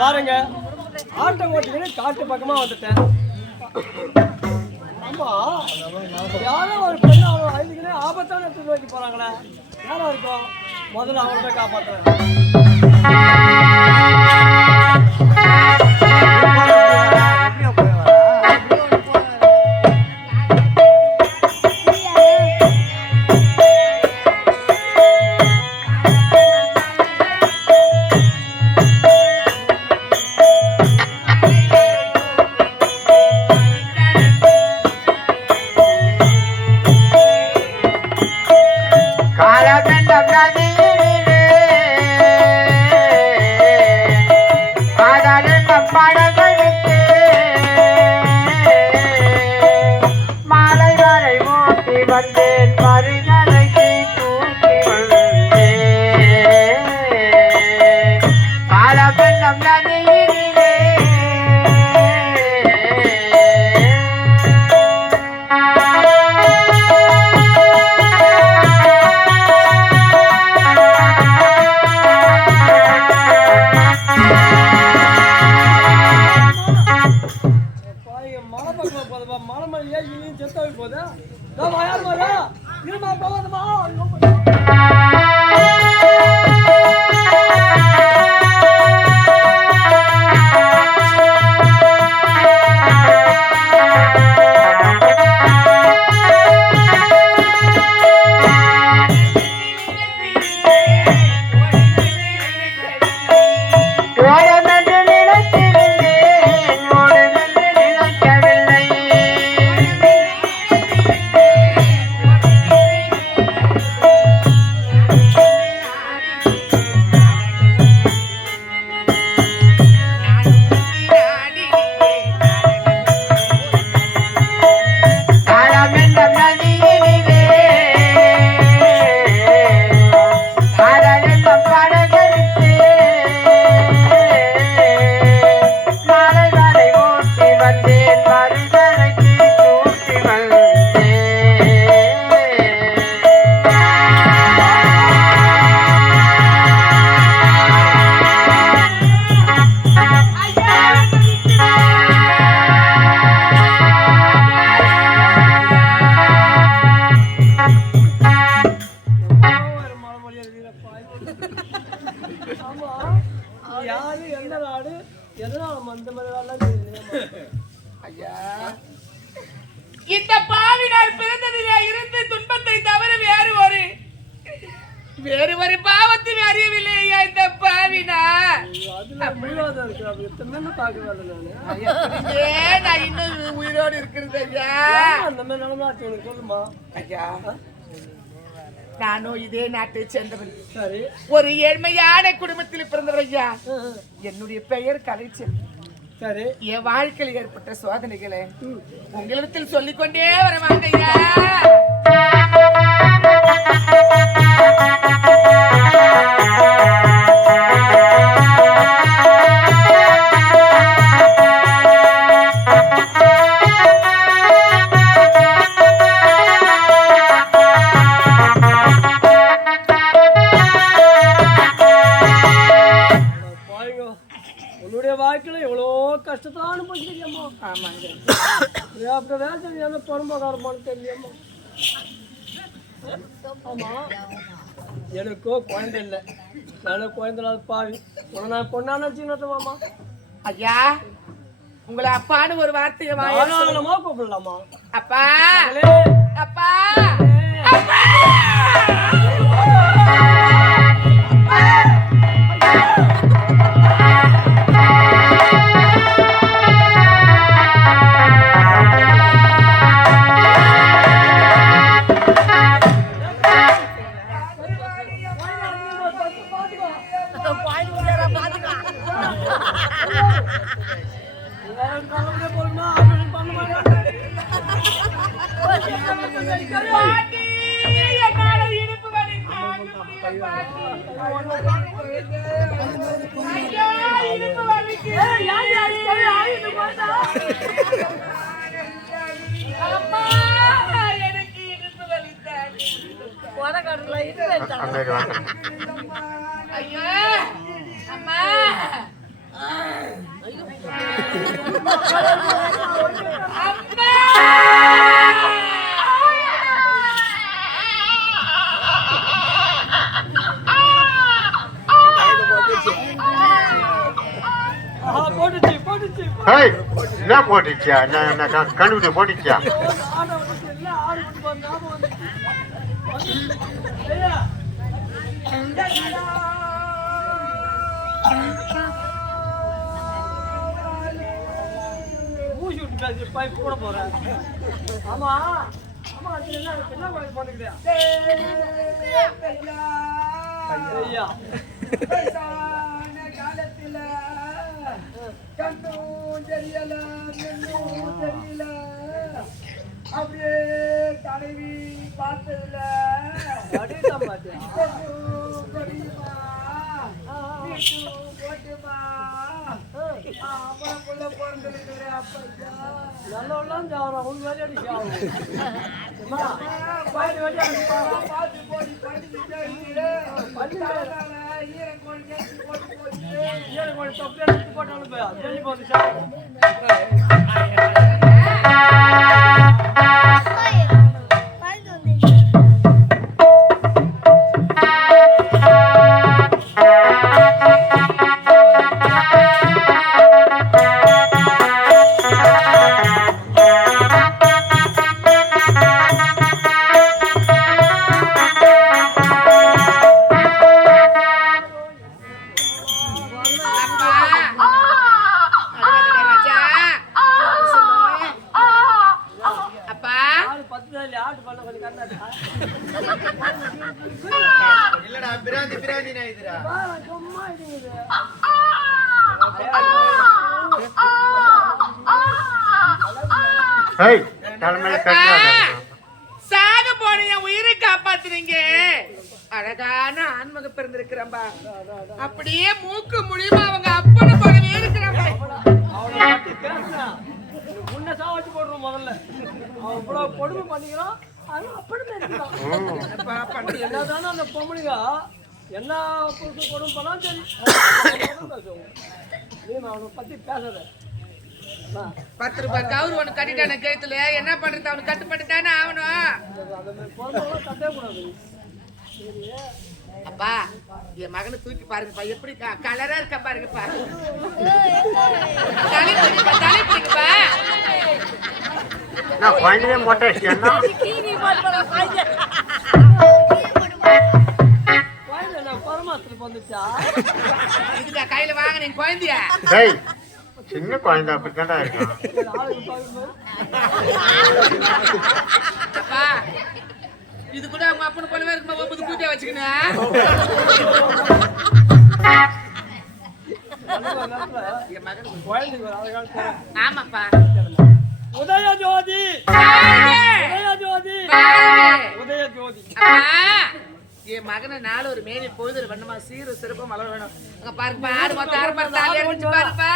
பாருங்க ஆட்டம் ஓட்டிக்கிட்டு காட்டு பக்கமா வந்துட்டேன். ஆமா யாரோ ஒரு பெண்ணு அவன் அழுதுக்கினே ஆபத்தான இடத்துல நோக்கி போறாங்களே, யாரா இருக்கும்? முதல்ல அவரை போய் காப்பாற்றுறேன். இந்த பாவினால் பிறந்ததிலே இருந்து துன்பத்தை தவிர வேறு ஒரு பாவத்தில் அறியவில்லை ஐயா. இந்த பாவினா நான் இன்னும் உயிரோடு இருக்கிறது ஐயா. சொல்லுமா ஐயா, நானும் இதே நாட்டை சேர்ந்தவன், ஒரு ஏழ்மையான குடும்பத்தில் பிறந்தவர் ஐயா. என்னுடைய பெயர் கலைச்செல்வி. சரி, என் வாழ்க்கையில் ஏற்பட்ட சோதனைகளை உங்களிடத்தில் சொல்லிக்கொண்டே வர மாட்டேயா. வாழ்க்கையில எவ்வளோ கஷ்டத்தான் அனுபவிச்சிருக்கேம்மா. ஆமாங்க, அப்படிதான் என்ன பொறுமைக்காரமானு தெரியலையம்மா. ஆமா, எனக்கோ குழந்தை இல்லை, நானும் குழந்தை பாவி நான் பொண்ணான வச்சுக்கணுமாம்மா. ஐயா, உங்களை அப்பான்னு ஒரு வார்த்தையை வாங்கலாமா கூப்பிடலாமா? அப்பா அப்பா அப்பா. பாட்டி என்னால இடுப்பு வலி தாங்க முடியல பாட்டி. ஐயோ இடுப்பு வலிக்கு. அம்மா எனக்கு இடுப்பு வலி தாங்க. ஐயோ அம்மா என்ன போட்டுச்சா? கண்டுபிடி போட்டுச்சா? கூட போறேன். ஆமா ஆமா என்ன பண்ணுகிறியா? ஐயா காலத்துல கண்ணும் தெரியல தெரியல அப்படியே தலைவி பார்த்ததுல போட்டுமா அம்மா பிறந்து நல்லவெல்லாம் சாவரம் உன் வேலையடி சாவரம் பார்த்து போய் ஈரக்கோழி தொப்பி எடுத்து போட்டாலும் ஜெல்லி போட்டு சாவரம் சாக போன என் உயிரை காப்பாத்துறீங்க. அழகான ஆண்மக பிறந்திருக்கிறம்பா. அப்படியே மூக்கு முடியுமா அவங்க அப்பனை போலவே இருக்கிறாங்க. உன்னை சாவச்சு போடுறோம் முதல்ல. அவன் இவ்வளவு கொடுமை பண்ணிக்கிறான். என்னதானே அந்த பொம்பளைங்க என்ன புருஷன் கொடுமை பண்ணாலும் சரி நீ அவனை பத்தி பேசுற. 10 ரூபாய் கவுரு ஒண்ணு கட்டிட்டான கேத்துல என்ன பண்றது? அவனுக்கு கட்டுப்பட்டு தானே ஆகணும். கட்டே கூடாது. அப்பா என் மகனை தூக்கி பாருங்கப்பா, எப்படி கலரா இருக்க பாருங்கப்பா. தலை பிடிங்கப்பா. இதுக்கா கையில வாங்க நீங்க குழந்தைய? சின்ன குழந்தை அப்படித்தாண்டா இருக்கும். அப்பா இது கூட அவங்க அப்பனு போலவே இருக்குமா? ஒன்பது கூட்டியா வச்சுக்கணும். ஆமாப்பா. உதயஜோதி உதயஜோதி உதயஜோதி. என் மகனை நாள ஒரு மேனி பொழுது வேணுமா? சீரு சிறப்பும் வளர வேணும். அங்க பாருப்பா ஆறு மொத்தம் ஆறு மொத்தம் தாலி அடிச்சு பாருப்பா.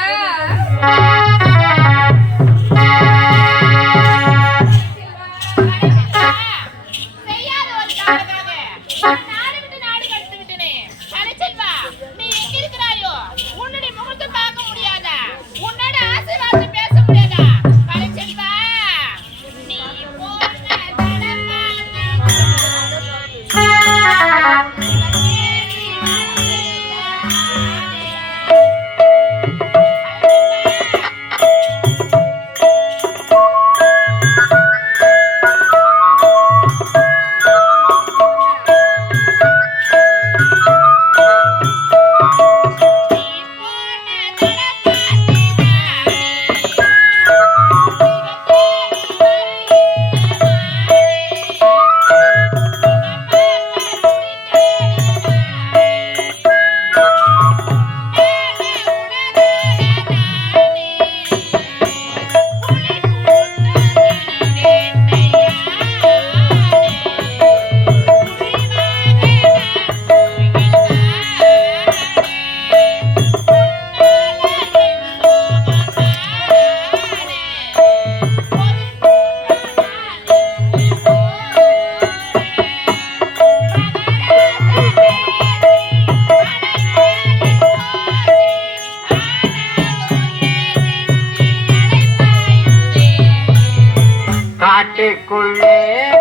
காட்டுக்குள்ளே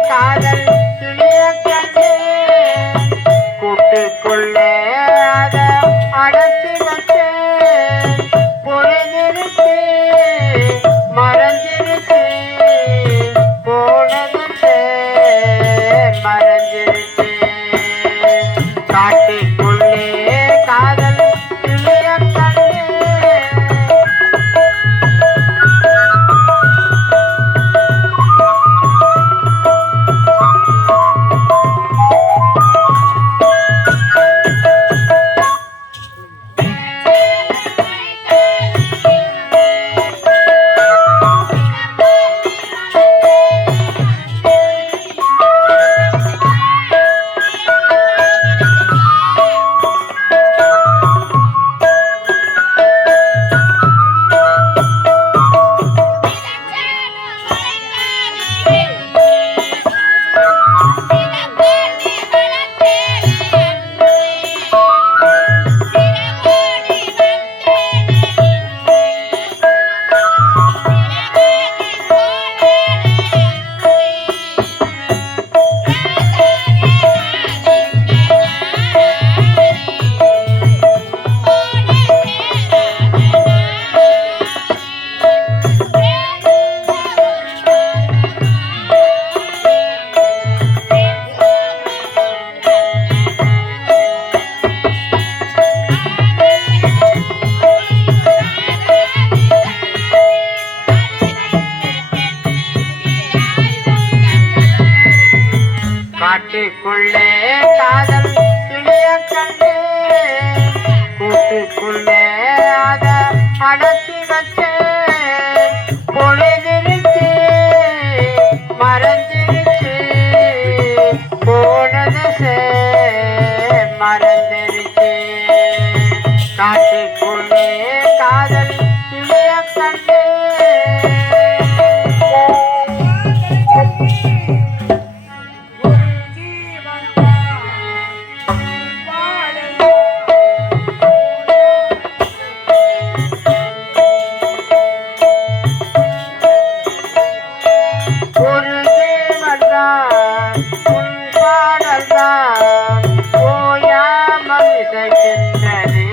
காதல் கிளிய கண்டு கூட்டுக்குள்ளே அத அடைச்சி வச்சு பொழுதிருச்சு மறைஞ்சிருச்சு போனது மறைஞ்சிருச்சு காட்டுக்குள்ளே காதல் கிளிய கண்டு காட்டுக்குள்ளே காதல் கிளிய கண்டு கூட்டுக்குள்ளே அத அடைச்சி வச்சு பொழுதிருச்சு மறைஞ்சிருச்சு போனது மறந்துருச்சு காட்டுக்குள்ளே காதல் கிளிய கண்டு ஒரு தேவன்தான் உன் பாடல்தான் ஓயாமல் இசைக்கின்றதே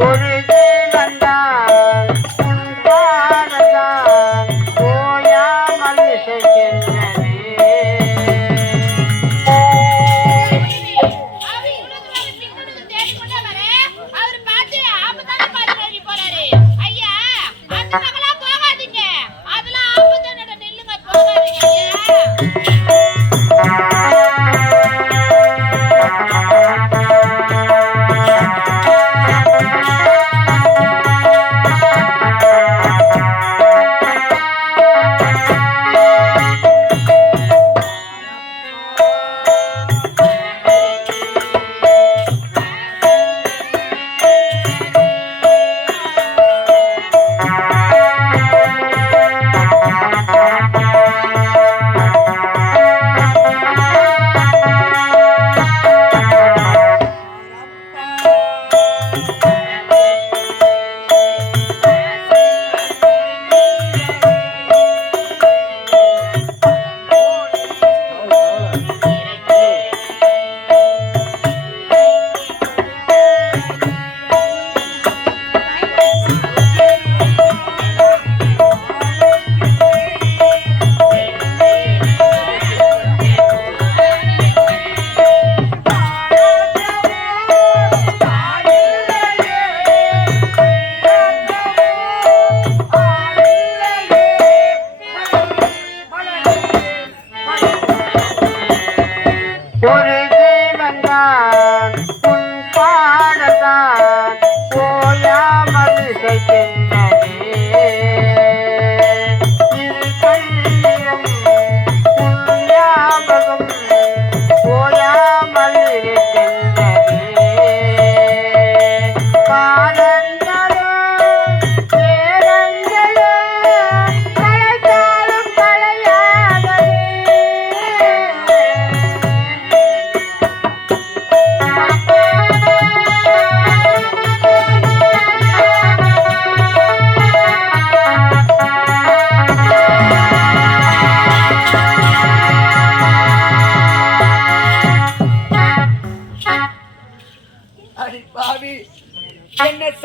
ஒரு தேவன்தான் உன் பாடல்தான்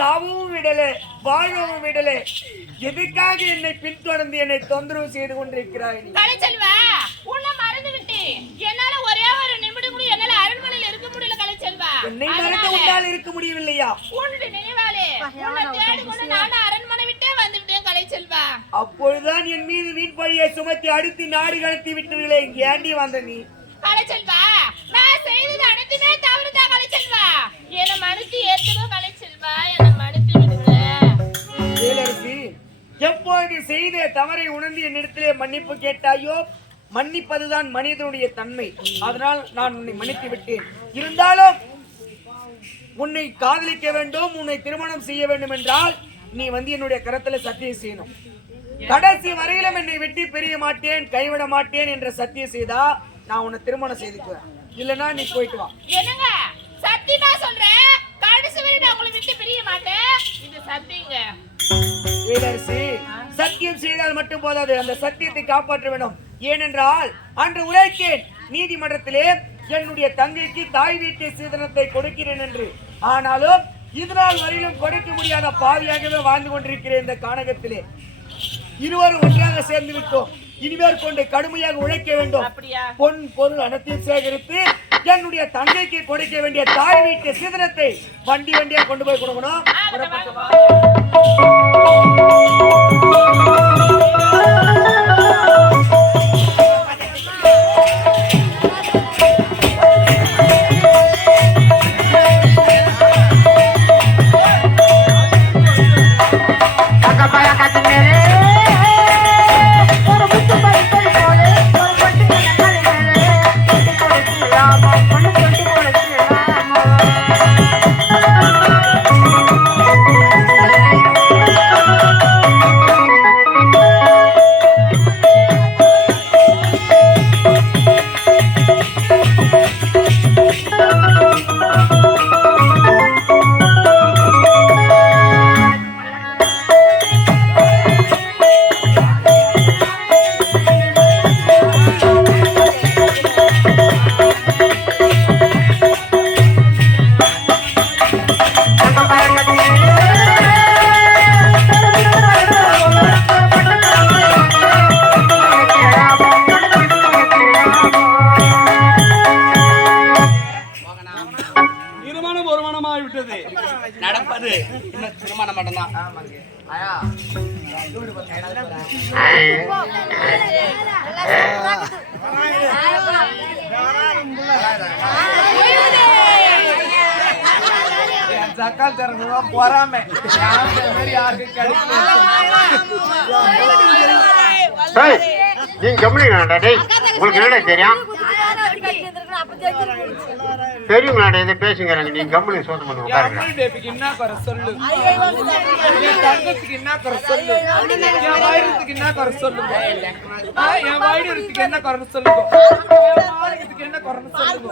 சாவும் விடலே வாழவும் விடலே எதுக்காக என்னை பின்தொடர்ந்து என்னை தொந்தரவு செய்து கொண்டிருக்கிறாய் நீ? கலைச்செல்வா, உன்னை மறந்து விட்டேன். என்னால ஒரே ஒரு நிமிடம் கூட என்னால அரண்மனையில் இருக்க முடியல கலைச்செல்வா. என்னை மறந்து உன்னால் இருக்க முடியவில்லையா? உன்னுடைய நினைவாலே உன்னை தேடிக்கொண்டு நானும் அரண்மனை விட்டே வந்துவிட்டேன் கலைச்செல்வா. அப்பொழுதுதான் என் மீது வீண் பழியை சுமத்தி அடுத்து நாடு கடத்தி விட்டுவில்லை. இங்கே ஏண்டி வந்த நீ? கலைச்செல்வா, நான் செய்தது அனைத்துமே தவறுதான் கலைச்செல்வா. என்னை மன்னித்து ஏத்துக்கோ கலைச்செல்வா, என்னை மன்னித்து விடுங்க. வேலரசி, எப்போது செய்த தவறை உணர்ந்து என்னிடத்திலே மன்னிப்பு கேட்டாயோ, மன்னிப்பதுதான் மனிதனுடைய தன்மை. அதனால் நான் உன்னை மன்னித்து விட்டேன். இருந்தாலும் உன்னை காதலிக்க வேண்டும், உன்னை திருமணம் செய்ய வேண்டும் என்றால் நீ என்னுடைய கரத்துல சத்தியம் செய்யணும். கடைசி வரையிலும் என்னை வெட்டி பிரிய மாட்டேன், கைவிட மாட்டேன் என்ற சத்தியம் செய்தா நான் உன்னை திருமணம் செய்துக்குவேன். இல்லைன்னா நீ போயிட்டு வா. என்னங்க சத்தியமா சொல்றேன், கடைசி வரை நான் உங்களை விட்டு பிரிய மாட்டேன். இது சத்தியங்க. வேலரசி, சத்தியம் செய்தால் மட்டும் போதாது, அந்த சத்தியத்தை காப்பாற்ற வேண்டும். ஏனென்றால் அன்று உரைத்தேன் நீதிமன்றத்திலே என்னுடைய தங்கைக்கு தாய் வீட்டு சீதனத்தை கொடுக்கிறேன் என்று. ஆனாலும் இதனால் வரையிலும் கொடுக்க முடியாத பாவியாகவே வாழ்ந்து கொண்டிருக்கிறேன் இந்த கானகத்திலே. இருவரும் ஒன்றாக சேர்ந்து விட்டோம். இனிமேல் கொண்டு கடுமையாக உழைக்க வேண்டும். பொன் பொருள் அனைத்தையும் சேகரித்து என்னுடைய தங்கைக்கு கொடுக்க வேண்டிய தாய் வீட்டு சீதனத்தை வண்டி வண்டியா கொண்டு போய் கொடுக்கணும். நடப்பது இன்னும் திருமணம் மட்டும்தான். சக்கால் தரணுமா பொறாம யாருக்கு கிடைக்கும். நீங்க கம்முனிங்கடா டேய், உங்களுக்கு என்னடா தெரியும்? தெரியுங்கடா, இதை பேசுங்கிறாங்க. நீங்க கம்முனி சோதனை பண்ணுங்க. என்ன குறை சொல்லு, என் தங்கத்துக்கு என்ன குறை சொல்லு, என் வயிறுக்கு என்ன குறை சொல்லுங்க, என் வயிறுக்கு என்ன குறை சொல்லுங்க, என் மார்க்கத்துக்கு என்ன குறை சொல்லுங்க,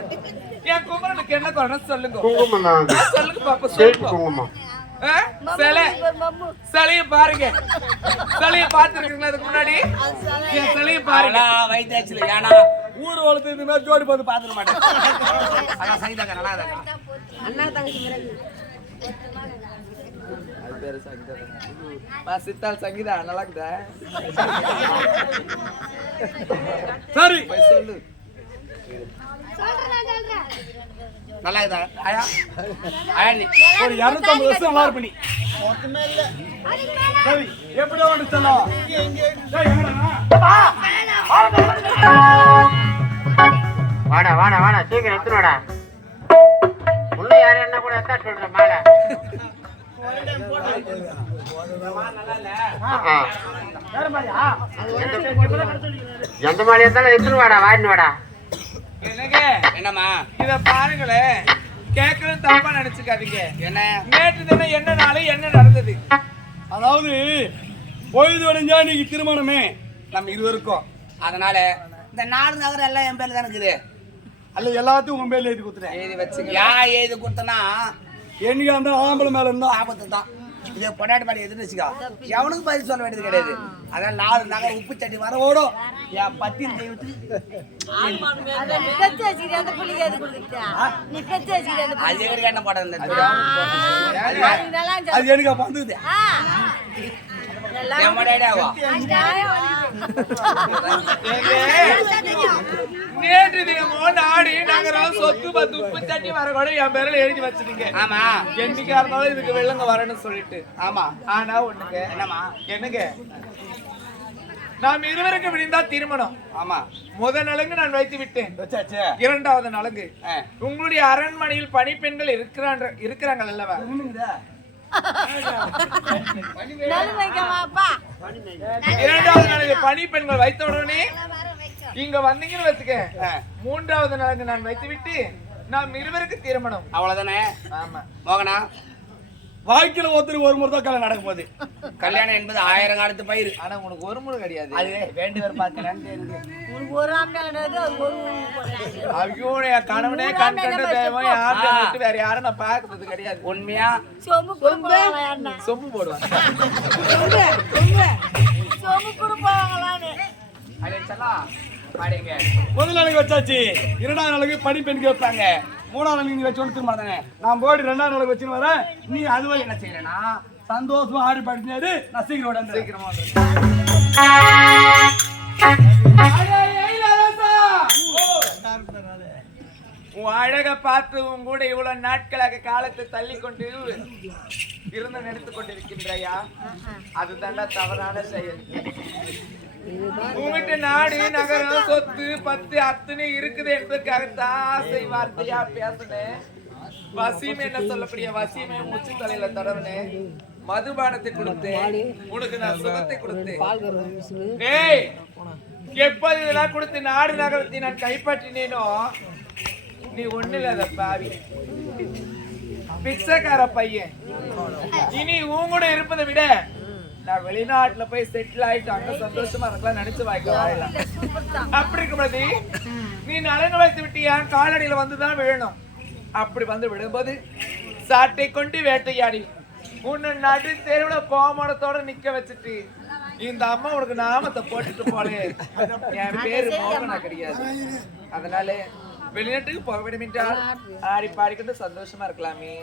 என் குமரனுக்கு என்ன குறை சொல்லுங்க. குங்குமம் தான் சொல்லுங்க பாப்பா, சொல்லுங்க. குங்குமம் சிலைய பாருங்க, சிலைய பாத்துருக்கீங்களா இதுக்கு முன்னாடி? என் சிலைய பாருங்க. வைத்தாச்சுல ஏன்னா ஊர் வளர்த்து இந்த மாதிரி ஜோடி போட்டு பாத்துக்க மாட்டேன். அதான் சங்கீதாக்கா நல்லா இருக்கா? அது பேரு சங்கீதா. சித்தால் சங்கீதா நல்லா இருக்குதா? சரி சொல்லு. நல்லா இருக்கா? ஆயா ஆயா நீ ஒரு 250 வருஷம் நல்லா இருப்ப நீ. சரி எப்படி வந்து சொல்லலாம்? வாடா வாடா வாடா, சீக்கிரம் எடுத்துட்டு வாடா. உள்ள யாரு என்ன கூட எத்தா சொல்ற மேல. எந்த மாதிரி இருந்தாலும் எடுத்துட்டு வாடா, வாடினு வாடா. என்னம்மா இத பாருங்களேன், கேட்கறது தப்பா நினைச்சுக்காதீங்க. என்ன நேற்று தினம் என்ன நாளை என்ன நடந்தது? அதாவது பொழுது வடைஞ்சா நீங்க திருமணமே நம்ம இருவருக்கும். அதனால இந்த நாடு நகரம் எல்லாம் என் பேர்ல தான் இருக்குது. அல்ல எல்லாத்தையும் உங்க பேர்ல எழுதி கொடுத்துட்டேன். எழுதி வச்சுங்க. யா எழுதி கொடுத்தனா என்னைக்கு அந்த ஆம்பளை மேல இருந்தா ஆபத்து தான். இதே பொண்டாட்டி பாடி எதுன்னு வச்சுக்கோ எவனுக்கு பதில் சொல்ல வேண்டியது கிடையாது. அதான் 4 நகர் உப்பு சட்டி வர ஓடும் என் பத்தியில் தெய்வத்துக்கு அது எங்க என்ன படம் அது எனக்கு அப்ப வந்தது. நேற்று தினமோ நாடு நகரம் சொத்து 10 உப்பு சட்டி வர கூட என் பேரில் எழுதி வச்சிருக்கீங்க. ஆமா என்னைக்கா இருந்தாலும் இதுக்கு வெள்ளங்க வரணும்னு சொல்லிட்டு. ஆமா ஆனா ஒண்ணுங்க என்னமா என்னங்க நாம் இருவருக்கு விழுந்தா திருமணம். ஆமா முதல் நலங்கு நான் வைத்து விட்டேன். வச்சாச்சே. 2வது நலங்கு உங்களுடைய அரண்மனையில் பணிப்பெண்கள் இருக்கிறாங்க அல்லவா? 2வது நலங்கு பணிப்பெண்கள் வைத்த உடனே இங்க வந்தீங்கன்னு வச்சுக்க. 3வது நலங்கு நான் வைத்து விட்டு நாம் இருவருக்கு திருமணம். அவ்வளவுதானே? ஆமா மோகனா வாழ்க்கையில ஒருத்தருக்கு ஒரு முறை தான் கல்யாணம் நடக்க போகுது. கல்யாணம் என்பது 1000 காலத்து பயிர். ஆனா உனக்கு ஒரு முறை கிடையாது. அது வேண்டுவர் பார்க்கலான்னு ஐயோ என் கணவனே கண் கண்ட தெய்வம் யார்கிட்ட விட்டு வேற யாரும் நான் பார்க்கறது கிடையாது. உண்மையா சொம்பு போடுவாங்க. முதல் நாளைக்கு வச்சாச்சு. 2வது நாளைக்கு பணி பெண்கள் வைப்பாங்க. 3வது நாளைக்கு நீ வச்சு திரும்ப தானே நான் போய் 2வது நாளைக்கு வச்சுன்னு வரேன். நீ அதுவரை என்ன செய்யறேன்னா சந்தோஷமா ஆடி பாடினாரு. நான் சீக்கிரம் சீக்கிரமா உன் அழக பார்த்து உன் கூட இவ்வளவு நாட்களாக காலத்தை தள்ளி கொண்டு இருந்து நினைத்துக் கொண்டிருக்கின்றையா? அதுதான்டா தவறான செயல். உங்ககிட்ட நாடு நகரம் சொத்து 10 அத்தனை இருக்குது என்பதற்காகத்தான் ஆசை வார்த்தையா பேசுனேன். வசியம் என்ன சொல்லக்கூடிய வசியமே மூச்சு தலையில தடவுனேன். மதுபானத்தை கொடுத்தேன். உனக்கு நான் சுகத்தை கொடுத்தேன். டேய் எப்போது இதெல்லாம் கொடுத்து நாடு நகரத்தை நான் கைப்பற்றினேனோ நீ ஒண்ணு இல்லாத பாவி பிச்சைக்கார பையன். இனி உன் கூட இருப்பதை விட நான் வெளிநாட்டுல போய் செட்டில் ஆயிட்டு அங்க சந்தோஷமா இருக்கலாம் நினைச்சு வாய்க்கலாம். அப்படி இருக்கும்போது நீ நலங்கு வைத்து விட்டு என் காலடியில வந்துதான் விழணும். அப்படி வந்து விடும்போது சாட்டை கொண்டு வேட்டையாடி உன்னை நடு தெருவுல கோமணத்தோட நிக்க வச்சுட்டு இந்த அம்மா உனக்கு நாமத்தை போட்டுட்டு போலே. என் பேரு மோகனா கிடையாது. அதனால வெளிநாட்டுக்கு போக வேண்டும் என்றால் ஆடி பாடிக்கிட்டு சந்தோஷமா இருக்கலாமே.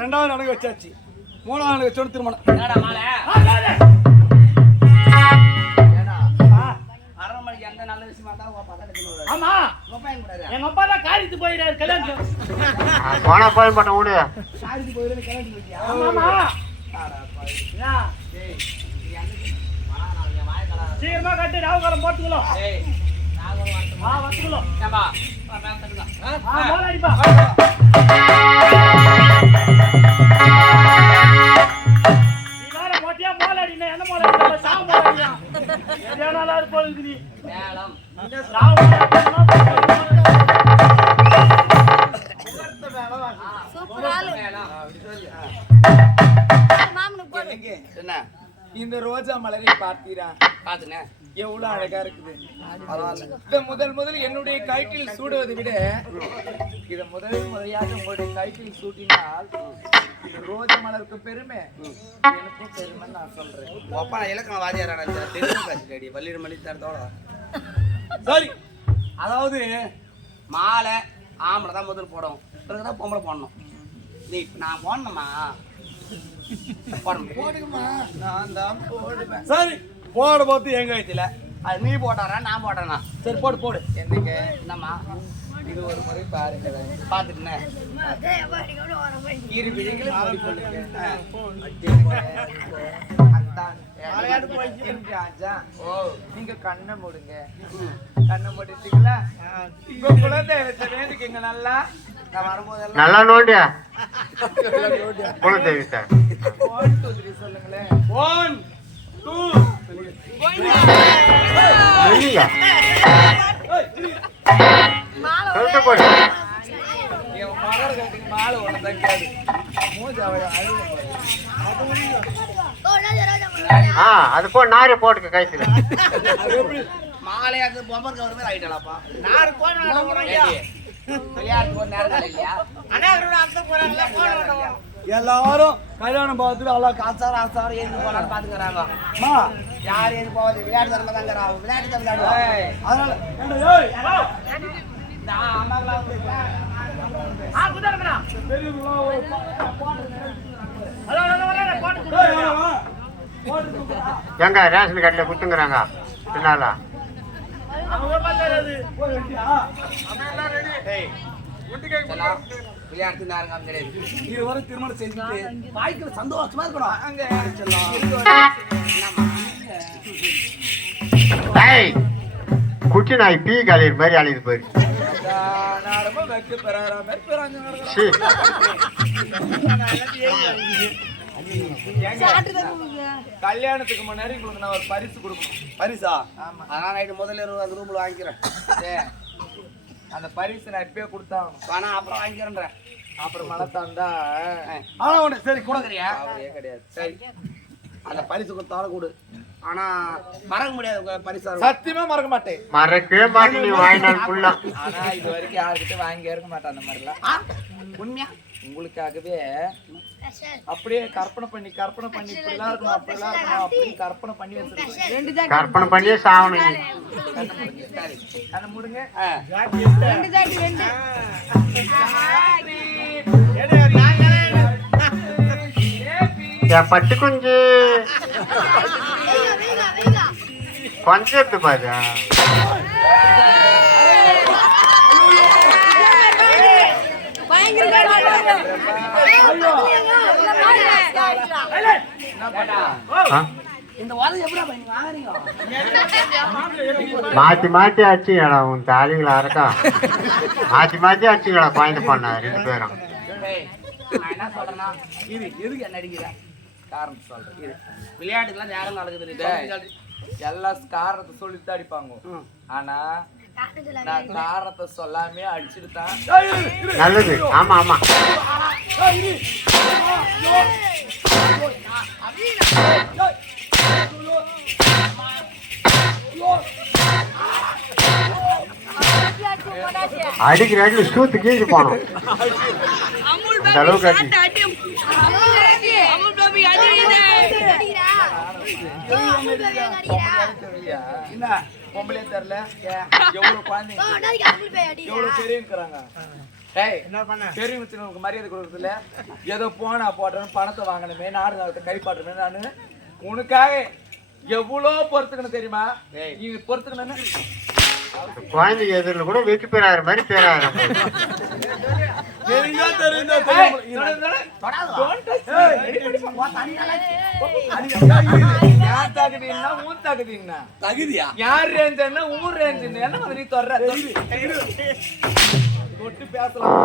ரெண்டாவது நாளைக்கு வச்சாச்சு. 3வது நாளைக்கு வச்சோட திருமணம். அரண்மனைக்கு எந்த நல்ல விஷயமா இருந்தாலும் ஆமா எங்க அப்பா தான் காரியத்துக்கு போயிடாரு கல்யாணம் போனா போய் பண்ண விடு. ஆமா சீக்கிரமா கட்டு ராவு காலம் போட்டுக்கலாம். ஏம்பா மேளம் என்ன இந்த ரோஜா மலரை பார்த்தீரா? பாத்துனே எவ்வளவு அழகா இருக்குது. இதை முதல் என்னுடைய கயிற்றில் சூடுவதை விட இதை முறையாக உங்களுடைய கயிற்றில் சூட்டினால் இது ரோஜா மலருக்கு பெருமை, எனக்கும் பெருமை நான் சொல்றேன். அப்பா இலக்கண வாதியாரா தெரியும் பேசுறேன் பள்ளியிட மணி தரத்தோட. சரி, அதாவது மாலை ஆம்பளை தான் முதல் போடும், பிறகுதான் பொம்பளை போடணும். நீ நான் போடணுமா? போடுங்கம்மா, நான் தான் போடுவேன். சரி போட போது எங்க வயசுல அது நீ போட்டாரா நான் போட்டேனா? சரி போடு போடு. என்னங்க என்னம்மா இது ஒரு முறை பாருங்க, பார்த்துட்டேன். இரு விழிகளை மூடிக்கொள்ளுங்க. ராஜா, ஓ நீங்க கண்ணை மூடுங்க. கண்ணை மூடிட்டீங்களா? உங்க குலதெய்வத்தை வேண்டிக்கங்க. நல்லா நான் வரும்போதெல்லாம் நல்லா நோண்டியா குலதெய்வத்தை சொல்லுங்களேன். 1 2 இல்லையா சொல்லிட்டு போடு. என் மகள் கட்டிக்கு மாலை ஒன்று தக்காது மூஞ்சி அழுகும். அது போ நாரே போட்டுக்க கைத்துல. மாலையாக்கு பொம்பர் கவர் மாதிரி ஆகிட்டாளாப்பா. நாரு விளையாட்டு போற நேரம் இல்லையா? எல்லாரும் கல்யாணம் பார்த்துட்டு அவ்வளோ காசாரம் ஆசாரம் ஏறி போகலான்னு பாத்துக்கிறாங்க. மா யார் ஏறி போகாது, விளையாட்டு தரமா தாங்க விளையாட்டு தான் விளையாடுவாங்க. அதனால ஏண்டா, ஏய், பெரியவங்களாம் ஒரு ஏய், வா, வா. எங்க ரேஷன் கடையில குத்துங்கிறாங்க பின்னால. போய் வெட்டியா? விளையாட்டு நேரம் கிடையாது. இருவரும் திருமணம் செஞ்சுட்டு வாழ்க்கையில சந்தோஷமா இருக்கணும். அங்க ஏய், குச்சி நாய் பீ காலையில் மாதிரி அழிது போயிரு. நாடமா வெக்க பெறாரா மாதிரி பெறாங்க. சீ, கல்யாணத்துக்கு முன்னாடி உங்களுக்கு நான் ஒரு பரிசு கொடுக்கணும். பரிசா? ஆமா, அதான் நைட்டு முதல்ல அந்த ரூம்ல வாங்கிக்கிறேன். அந்த பரிசு நான் இப்பயே கொடுத்தாகணும். ஆனா அப்புறம் வாங்கிக்கிறேன். அப்புறம் மழை தந்தா ஆனா ஒண்ணு சரி கொடுக்குறியா? அவரே கிடையாது. சரி, அந்த பரிசு கொடுத்தாலும் கொடு. ஆனா மறக்க முடியாது பரிசா. சத்தியமா மறக்க மாட்டேன். மறக்கவே மாட்டேன் நீ வாங்கினால் ஃபுல்லா. ஆனா இது வரைக்கும் யாருக்கிட்ட வாங்கி இருக்க மாட்டேன் அந்த மாதிரிலாம். உண்மையா உங்களுக்காகவே அப்படியே கற்பனை பண்ணி இப்படிலாம் இருக்கணும் அப்படிலாம் இருக்கணும் அப்படின்னு கற்பனை பண்ணி வச்சிருக்கேன். கற்பனை பண்ணியே சாவணும் நீ. கண்ணை மூடுங்க. என் பட்டு குஞ்சு கொஞ்சம் எடுத்து பாரு. இந்த வாரம் எப்படி வாங்குறீங்க? மாத்தி மாத்தி அடிச்சுங்களா உன் தாலிகளை அறக்கா? மாத்தி அடிச்சுங்களா பாயிண்ட் பண்ண 2 பேரும். நான் என்ன சொல்றேன்னா, இது எதுக்கு என்ன அடிக்கிற காரணம் சொல்றேன். இது விளையாட்டுக்கெல்லாம் நேரம் நடக்குது. எல்லா காரணத்தை சொல்லித்தான் அடிப்பாங்க. ஆனா நான் காரணத்தை சொல்லாமே அடிச்சுட்டு தான் நல்லது. ஆமா ஆமா அடிக்கிற அடி சூத்து கீழே போனோம். அந்த அளவுக்கு அடி. என்ன பொம்பளையே தெரியல? எவ்வளவு குழந்தைங்க எவ்வளவு பெரியங்கிறாங்க. பெரியவங்க மரியாதை கொடுக்கறதுல ஏதோ போனா போட்டேன்னு பணத்தை வாங்கணுமே, நாடு நாளத்தை கைப்பாட்டுமே. நானு உனக்காக எவ்வளவு பொறுத்துக்கணும் தெரியுமா? நீ பொறுத்துக்கணும். குழந்தைங்க எதிரில் கூட வெற்றி பெறாத மாதிரி பேராயிரம். தகுதியா யார் ரேஞ்ச் என்ன ஊர் ரேஞ்ச் என்ன மாதிரி தொடர தொட்டு பேசலாம்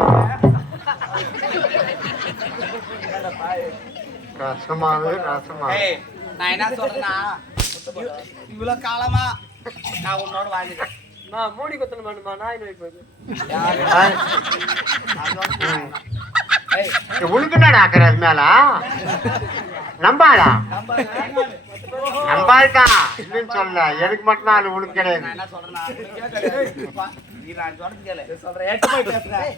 நான் என்ன சொல்றேன்னா இவ்வளவு காலமா நான் உன்னோட வாழ்ந்துட்டேன் நான் மூடி கொத்தணும் வேணுமா நாய் நோய் போகுது உனக்குன்னா ஆக்குற அது மேல நம்பாளா நம்பாள்தா இல்லைன்னு சொல்ல எனக்கு மட்டும் அது உனக்கு கிடையாது. என்ன சொல்றேன்னா நான் சொல்றது கேளு சொல்றேன் எட்டு போய் பேசுறேன்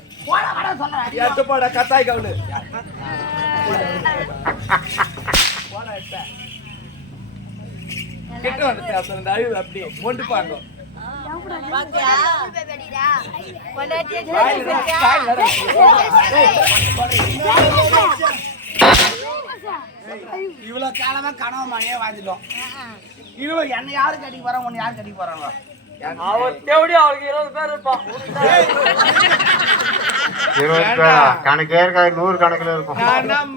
எட்டு போட கத்தாய் கவுளு கிட்ட வந்து பேசுறேன் அறிவு அப்படியே கொண்டு பாங்க இவ்வளவு காலமா கனவு மணியே வாழ்ந்துட்டோம். இவ்வளவு என்ன யாரு கட்டிக்க போறாங்க உன்னை யாரு கட்டிக்க போறாங்க? அவன் தேவடி அவளுக்கு 20 பேர் இருப்பான் 20 பேரா கணக்கே இருக்காது 100 கணக்குல இருக்கும்.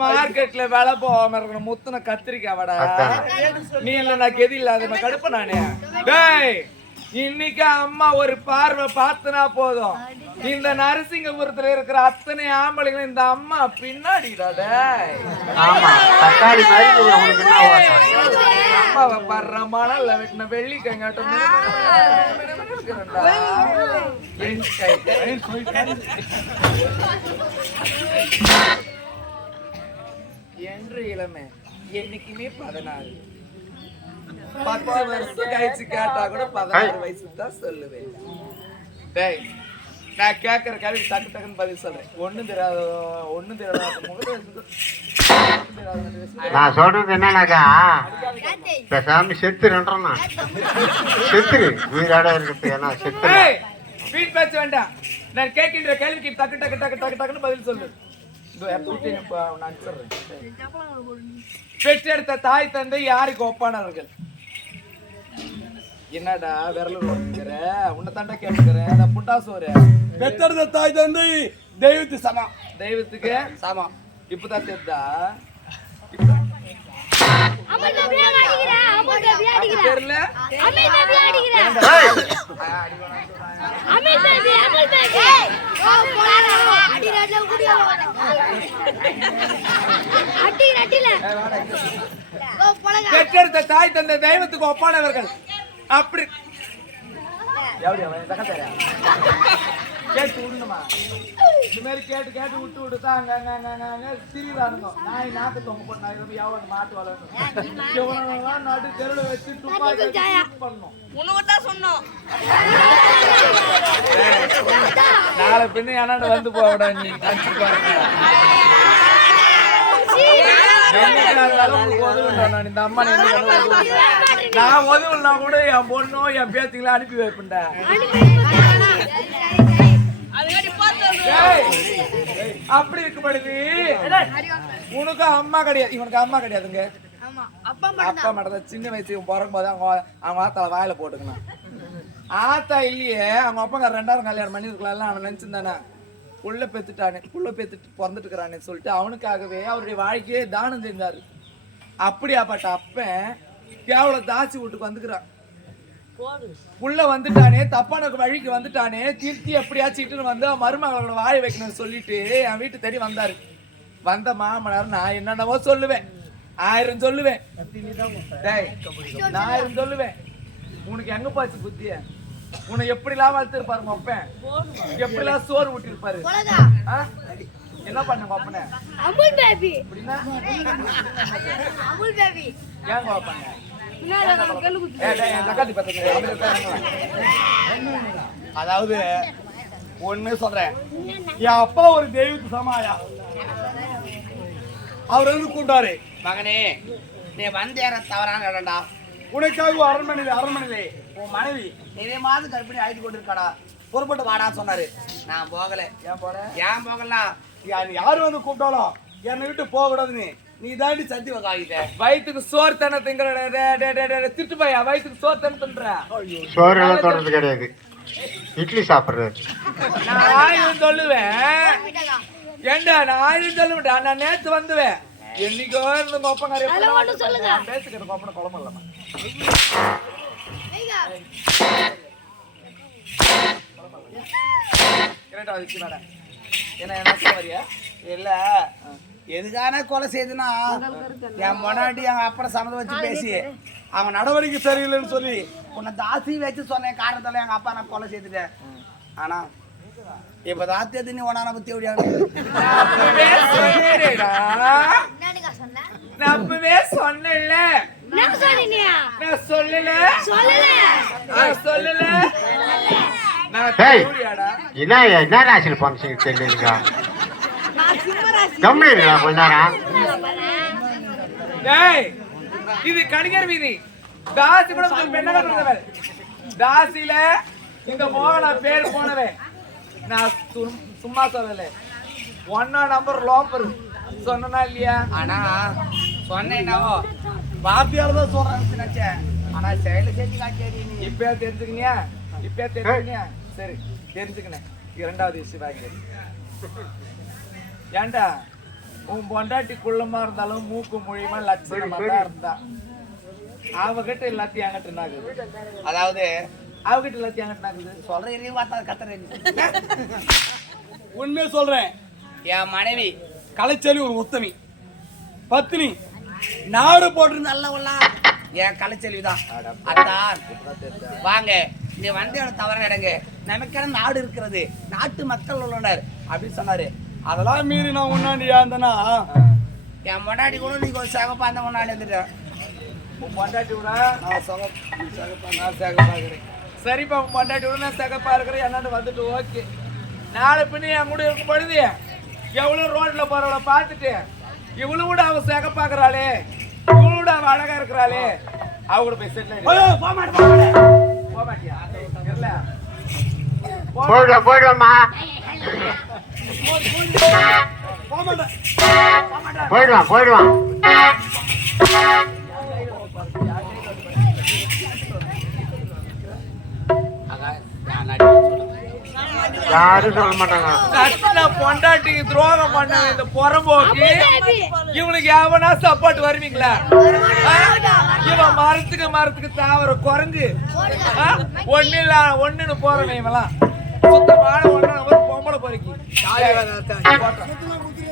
மார்க்கெட்ல வேலை போகாம இருக்கணும் முத்துன கத்திரிக்காய் வடா நீ இல்ல நான் கெதி இல்லாத கடுப்ப நானே டேய் இன்னைக்கு அம்மா ஒரு பார்வை பார்த்தனா போதும் இந்த நரசிங்கபுரத்துல இருக்கிற அத்தனை ஆம்பளைங்களும் இந்த அம்மா பின்னாடிடா டேய் ஆமா தக்காளி மாதிரி உனக்கு என்ன ஓட்டம் அம்மாவை பர்ற மணல்ல வெட்டின வெள்ளி கைங்காட்டம் என்று இளமை என்னைக்குமே 14 10 வருஷம் கழிச்சு கேட்டா கூட 16 வயசு தான் சொல்லுவேன். டேய் நான் கேட்கிற கேள்வி டக்கு டக்குன்னு பதில் சொல்றேன். ஒண்ணும் தெரியாத நான் சொல்றது என்னன்னாக்கா பேசாம செத்துறேன்றா செத்துரு உயிராட இருக்கிறது ஏன்னா செத்து வீட் பேச வேண்டாம். நான் கேட்கின்ற கேள்விக்கு டக்கு டக்கு டக்கு டக்கு டக்குன்னு பதில் சொல்லு. நான் சொல்றேன் பெற்றெடுத்த தாய் தந்தை யாருக்கு ஒப்பானவர்கள்? என்னடா விரல் ஓடுங்கிற உன்னை தாண்டா கேட்கிறேன் புட்டா சோறு பெத்தெடுத்த தாய் தந்தை தெய்வத்துக்கு சமம். தெய்வத்துக்கு சமம். இப்பதான் தெரிதா தெரியல பெற்றெடுத்த தாய் தந்தை தெய்வத்துக்கு ஒப்பானவர்கள் அப்படி கேட்டு விடணுமா இந்த மாதிரி கேட்டு கேட்டு விட்டு விட்டுதான் திரிவானுங்க நாய் நாக்கு தொங்க போட்டு எவ்வளவு மாட்டு வளரணும் நடு தெருவில் வச்சு துப்பாக்கி பண்ணணும் நாளை பின்ன என்னோட வந்து போவிட நீ கட்சி பாருங்க இந்த அம்மா நான் உதவுனா கூட என் பொண்ணும் என் பேத்திங்களா அனுப்பி வைப்பேன்டா. அப்படி இருக்கப்படுது உனக்கு அம்மா கிடையாது இவனுக்கு அம்மா கிடையாதுங்க அப்பா மட்டும் சின்ன வயசு பிறக்கும் போது அவங்க ஆத்தால வாயில போட்டுக்கணும். ஆத்தா இல்லையே அவங்க அப்பா 2ஆவது கல்யாணம் பண்ணிருக்கலாம் அவன் நினைச்சிருந்தானே புள்ள பெத்துட்டு பிறந்துட்டு இருக்கிறான்னு சொல்லிட்டு அவனுக்காகவே அவருடைய வாழ்க்கையே தானம் செஞ்சாரு. அப்படியாப்பட்ட அப்பன் கேவலம் தாசி வீட்டுக்கு வந்துக்கிறான். புள்ள வந்துட்டானே தப்பான வழிக்கு வந்துட்டானே திருத்தி எப்படியாச்சுட்டு வந்து மருமகளோட வாழ வைக்கணும்னு சொல்லிட்டு என் வீட்டு தேடி வந்தாரு. வந்த மாமனார் நான் என்னென்னவோ சொல்லுவேன் 1000 சொல்லுவேன் நான் 1000 சொல்லுவேன். உனக்கு எங்க போச்சு புத்திய? உன்னை எப்படிலாம் வளர்த்துருப்பாரு அப்பன் எப்படிலாம் சோறு ஊட்டிருப்பாரு என்ன பண்ணுங்க அப்பனே ஏன் பாப்பாங்க அதாவது ஒண்ணு சொல்றேன் என் அப்பா ஒரு தெய்வத்து சமாயா அவர் வந்து கூட்டாரு மகனே நீ வந்தேற தவறான இடம்டா உனக்காக அரண்மனையிலே உன் மனைவி இதே மாதிரி கற்பிணி அழைத்து கொண்டிருக்காடா புறப்பட்டு வாடா சொன்னாரு. நான் போகல. ஏன் போகலாம்? யாரு வந்து கூப்பிட்டாலும் என்னை விட்டு போக கூடாது. நீ தாண்டி சத்தி வகாகிட்ட வயிற்றுக்கு சோறு தானே திங்கிற திட்டு பையா வயிற்றுக்கு சோறு தானே தின்ற சோறு எல்லாம் தொடர்ந்து கிடையாது இட்லி சாப்பிடுறது. நான் சொல்லுவேன் ஏண்டா நான் சொல்ல மாட்டேன், நான் நேத்து வந்துவேன். என்னைக்கோ இருந்து கோப்பங்காரிய பேசுகிற கோப்பன குழம்பு இல்லம்மா. கரெக்டா வச்சு மேடம். என்ன என்ன வரியா? இல்ல எதுக்கான கொலை செய்துன்னா என் முன்னாடி எங்க அப்பனை சம்மதம் வச்சு பேசி அவன் நடவடிக்கை சரியில்லைன்னு சொல்லி உன்னை தாசி வச்சு சொன்னேன் காரணத்தால எங்க அப்பா நான் கொலை செய்துட்டேன். ஆனா இப்ப தாத்தி நீ ஒன்னா பத்தி எப்படியாது அப்பவே சொன்னேன்ல, நான் சொல்லல என்ன ராசியில் ஃபங்க்ஷன் தெரியலீங்க. கம்மியா கொஞ்ச நேரம். இது கணிகர் வீதி. தாசி கூட பெண்ண தாசியில இந்த மோகனா பேர் போனவே. நான் சும்மா சொல்லல, 1 நம்பர் லோப்பர் சொன்னா இல்லையா? ஆனா சொன்னேன்னாவோ வாத்தியார் தான் சொல்றேன்னு நினைச்சேன். ஆனா செயல செஞ்சு காட்டியாடி நீ. இப்ப தெரிஞ்சுக்கினியா? இப்ப தெரிஞ்சுக்கினியா? சரி தெரிஞ்சுக்கினேன். 2வது விஷயம் வாங்க. ஏண்டா உன் பொண்டாட்டி குள்ளமா இருந்தாலும் மூக்கு மொழியுமா லட்சணமா தான் இருந்தா, அவகிட்ட எல்லாத்தையும் என்கிட்ட நாகுது. அதாவது அவகிட்ட எல்லாத்தையும் என்கிட்ட நாகுது. சொல்ற எதையும் பார்த்தா கத்துறேன். உண்மையை சொல்றேன், என் மனைவி கலைச்செல்வி ஒரு உத்தமி பத்தினி, நாடு போட்டு நல்லவளா என் கலைச்செல்வி தான். அதான் வாங்க நீ வண்டியோட தவற இடங்க, நமக்கான நாடு இருக்கிறது, நாட்டு மக்கள் உள்ளனர் அப்படின்னு சொன்னாரு. அதெல்லாம் மீறி நான் முன்னாடி இருந்தேன்னா என் முன்னாடி கூட நீங்க ஒரு சேகப்பா அந்த முன்னாடி வந்துட்டேன். உன் பொண்டாட்டி விட நான் சேகப்பா இருக்கிறேன். சரிப்பா, உன் பொண்டாட்டி விட நான் சேகப்பா இருக்கிறேன். என்னன்னு வந்துட்டு ஓகே. நாளை பின்ன என் கூட இருக்கும் பொழுது எவ்வளவு ரோட்ல போறவளை பார்த்துட்டு இவ்வளவு கூட அவ சேகப்பாக்குறாளே, இவ்வளவு கூட அவ அழகா இருக்கிறாளே, அவ கூட போய் செட்டில் போக மாட்டியா? இல்ல போயிடுவாம்மா, போயிடுவான். யாரும் சொல்ல மாட்டாங்க. கட்டின பொண்டாட்டிக்கு துரோகம் பண்ண இந்த புறம்போக்கு இவனுக்கு எவனா சப்போர்ட் வருவீங்களா? இவன் மரத்துக்கு தாவர குரங்கு ஒண்ணுன்னு போறவன் இவெல்லாம் சுத்தமான ஒண்ணு பொம்பளை பொறுக்கி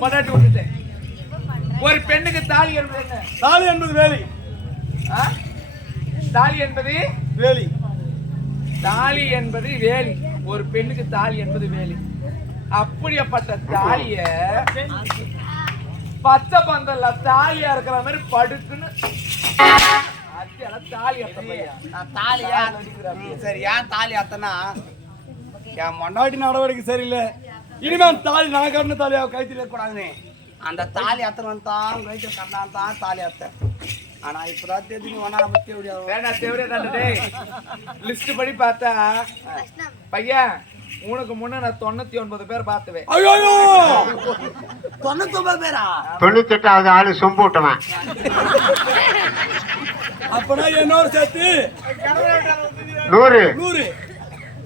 பொண்டாட்டி விட்டுட்டு. ஒரு பெண்ணுக்கு தாலி என்பது என்ன? தாலி என்பது வேலி. தாலி என்பது வேலி. தாலி என்பது வேலி. ஒரு பெண்ணுக்கு தாலி என்பது வேலி. அப்படிப்பட்ட தாலிய பச்சை பந்தல்ல தாலியா இருக்கிற மாதிரி படுக்குன்னு தாலி தாலியா சரி. ஏன் தாலி அத்தனா என் முன்னாடி நடவடிக்கை சரியில்லை, இனிமே தாலி நான் கட்டின தாலியா கைத்தில கூடாதுன்னு அந்த தாலி அத்தனவன் தான் கைத்து கண்ணான் தான் தாலி அத்தை. ஆனா இப்பதான் தெரிஞ்சு ஒன்னா பத்தி எப்படியா லிஸ்ட் படி பார்த்தா பையன் உனக்கு முன்ன நான் 99 பேர் பார்த்துவேன். 99 பேரா? 98வது ஆளு சொம்பு விட்டவன். அப்பனா என்னோட சேர்த்து 100.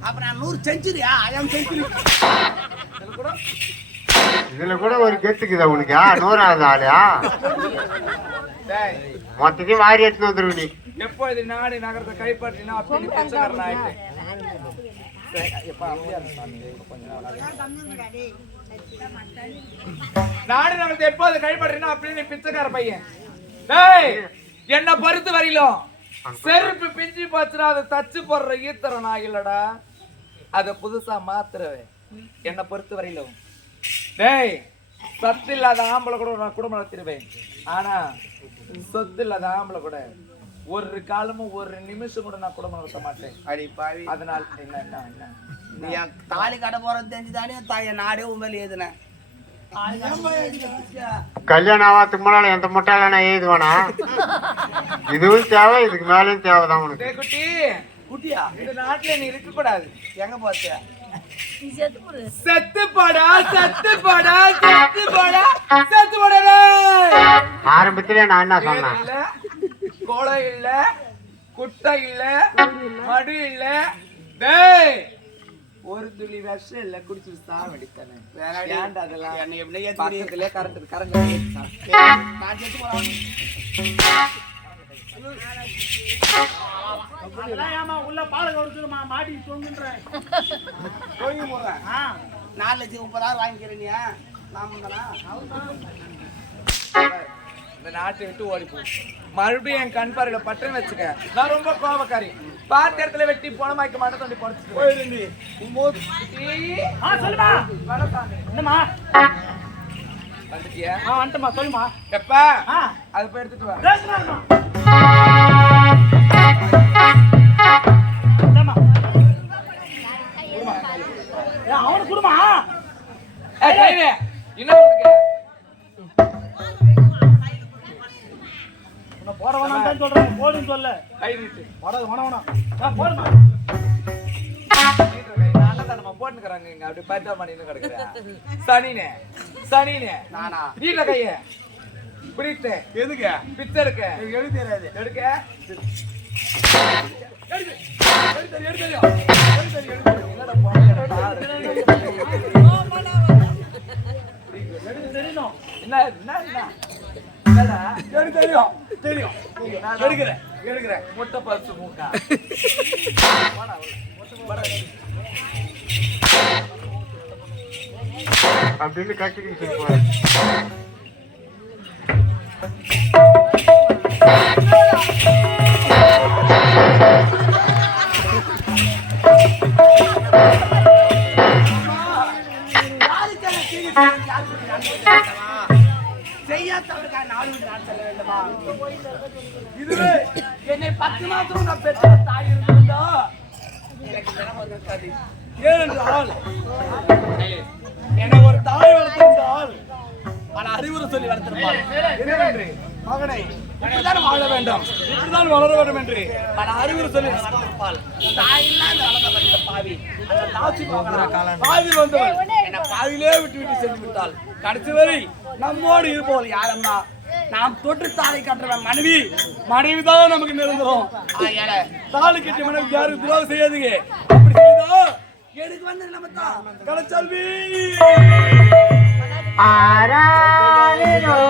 அப்ப நான் 100 செஞ்சுரியா? ஐயம் செஞ்சுரி. இதுல கூட ஒரு கெத்துக்குதா உனக்கு? 100வது ஆளா? மொத்தத்தையும் வாரி எடுத்து வந்துருவ நீ. எப்போ இது நாடு நகரத்தை கைப்பற்றினா அப்படின்னு பிச்சைக்காரன் ஆயிட்டு. நாடு நகரத்தை எப்போது கைப்பற்றினா அப்படின்னு பிச்சைக்கார பையன். என்ன பொறுத்து வரையிலும் செருப்பு பிஞ்சு போச்சுன்னா அதை தச்சு போடுற ஈத்தர நான் இல்லடா, அதை புதுசா மாத்துறவே. என்ன பொறுத்து வரையிலும் டேய், சத்து இல்லாத ஆம்பளை கூட நான் குடும்பம் நடத்திடுவேன். ஆனா சொத்து இல்லாத ஆம்பளை கூட ஒரு காலமும் ஒரு நிமிஷம் கூட நான் குடும்பம் நடத்த மாட்டேன். அடி பாவி. அதனால என்ன நீ தாலி கடை போறது தெரிஞ்சுதானே தாய நாடே உண்மையில ஏதுன கல்யாணம் ஆகாதுக்கு முன்னால எந்த முட்டாள நான் எழுதுவானா? இதுவும் தேவை, இதுக்கு மேலேயும் தேவைதான் உனக்கு. குட்டி குட்டியா? இந்த நாட்டுல நீ இருக்க கூடாது. எங்க போச்சு? செத்து போடா, செத்து போடா, செத்து போடா, செத்து போடா. ஆரம்பத்திலே நான் என்ன சொன்னேன்? கோலை இல்ல, குட்டை இல்ல, மடு இல்ல. டேய் ஒரு துளி விஷம் இல்ல குடிச்சு சாக வேண்டித்தானே வேணாடி. ஏன்டா அதெல்லாம் என்னை எப்படியே ஏத்தி பக்கத்திலே கரண்ட் நான் செத்து போறேன். உள்ள பால கொடுத்துருமா மாடி தொங்குன்றேன் தொங்கி போடுறேன். 4,30,000 வாங்கிக்கிறேன் நீ. நான் முந்தனா? இந்த நாட்டை விட்டு ஓடி போ. மறுபடியும் என் கண் பார்வையில பட்டுன்னு வச்சுக்க. நான் ரொம்ப கோபக்காரி. பார்த்த இடத்துல வெட்டி போனமாக்க மாட்டேன் சொல்லி படிச்சு போயிருந்து சொல்லுமா என்னம்மா வந்துட்டியா? வந்துட்டமா சொல்லுமா எப்பா அது போய் எடுத்துட்டு வா. அவனு குடுமா இன்னும் போட வேணாம் சொல்றேன் போடுன்னு சொல்ல கை நீட்டு. போடாது வேணாம் போடுமா போட்டுக்கிறாங்க இங்க அப்படி பார்த்தா பண்ணின்னு கிடக்குறேன். சனினே நானா? வீட்டுல கைய பிடித்து எதுக்கு? பிச்சை இருக்க எனக்கு எழுத தெரியாது. எடுக்க தெரியணும் எனக்கு தெரியும். எடுக்கிறேன். முட்டை பரிசு மூக்கா அப்படின்னு கட்டிக்கிட்டு போறேன். செய்யாதவருக்கா 4 வீட்டு நான் செல்ல வேண்டுமா? இதுவே என்னை 10 மாதம் நான் பெற்ற தாய் இருந்திருந்தா எனக்கு தினம் வந்திருக்காது. ஏனென்றால் என்னை ஒரு தாய் வளர்த்திருந்தால் பல அறிவுரை சொல்லி வளர்த்திருப்பாள். என்னவென்று மகனை இப்படிதான் வாழ வேண்டும், இப்படிதான் வளர வேண்டும் என்று பல அறிவுரை சொல்லி வளர்த்திருப்பாள். தாய் இல்லாத வளர்ந்தவன் இந்த பாவி. அந்த தாச்சி பாவியில் வந்தவள் என்னை பாவிலே விட்டு சென்று விட்டாள். கடைசி வரை நம்மோடு இருப்பவள் யாரம்மா? நாம் தொற்று தாலி கட்டுறவன் மனைவி தான் நமக்கு நிரந்தரம். தாலி கட்டிய மனைவி யாருக்கு துரோகம் செய்யாதீங்க. அப்படி செய்தா எனக்கு வந்து நம்ம தான் கலச்சல்வி. ஆராரிரோ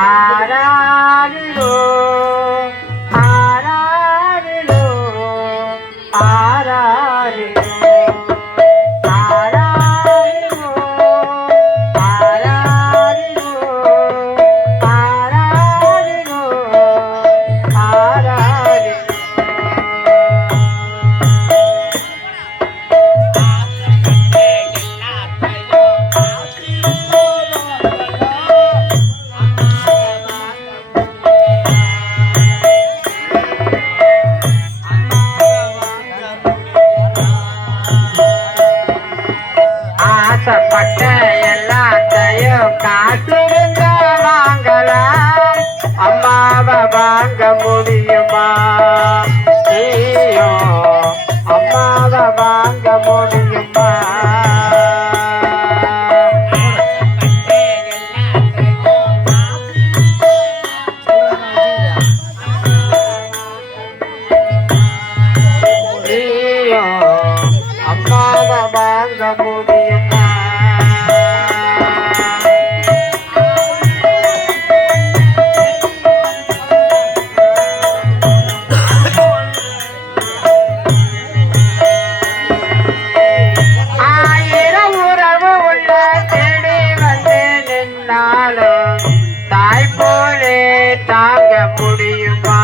ஆராரிரோ ஆராரிரோ ஆராரிரோ ஆசைப்பட்ட எல்லாத்தையும் காத்திருந்த வாங்கலாம். அம்மாவை வாங்க முடியுமா? ஐயோ அம்மாவை வாங்க முடியுமா? ஐயோ அம்மாவை வாங்க முடியுமா? ஆயிரம் உறவு உள்ள தேடி வந்து நின்னாலும் தாய் போலே தாங்க முடியுமா?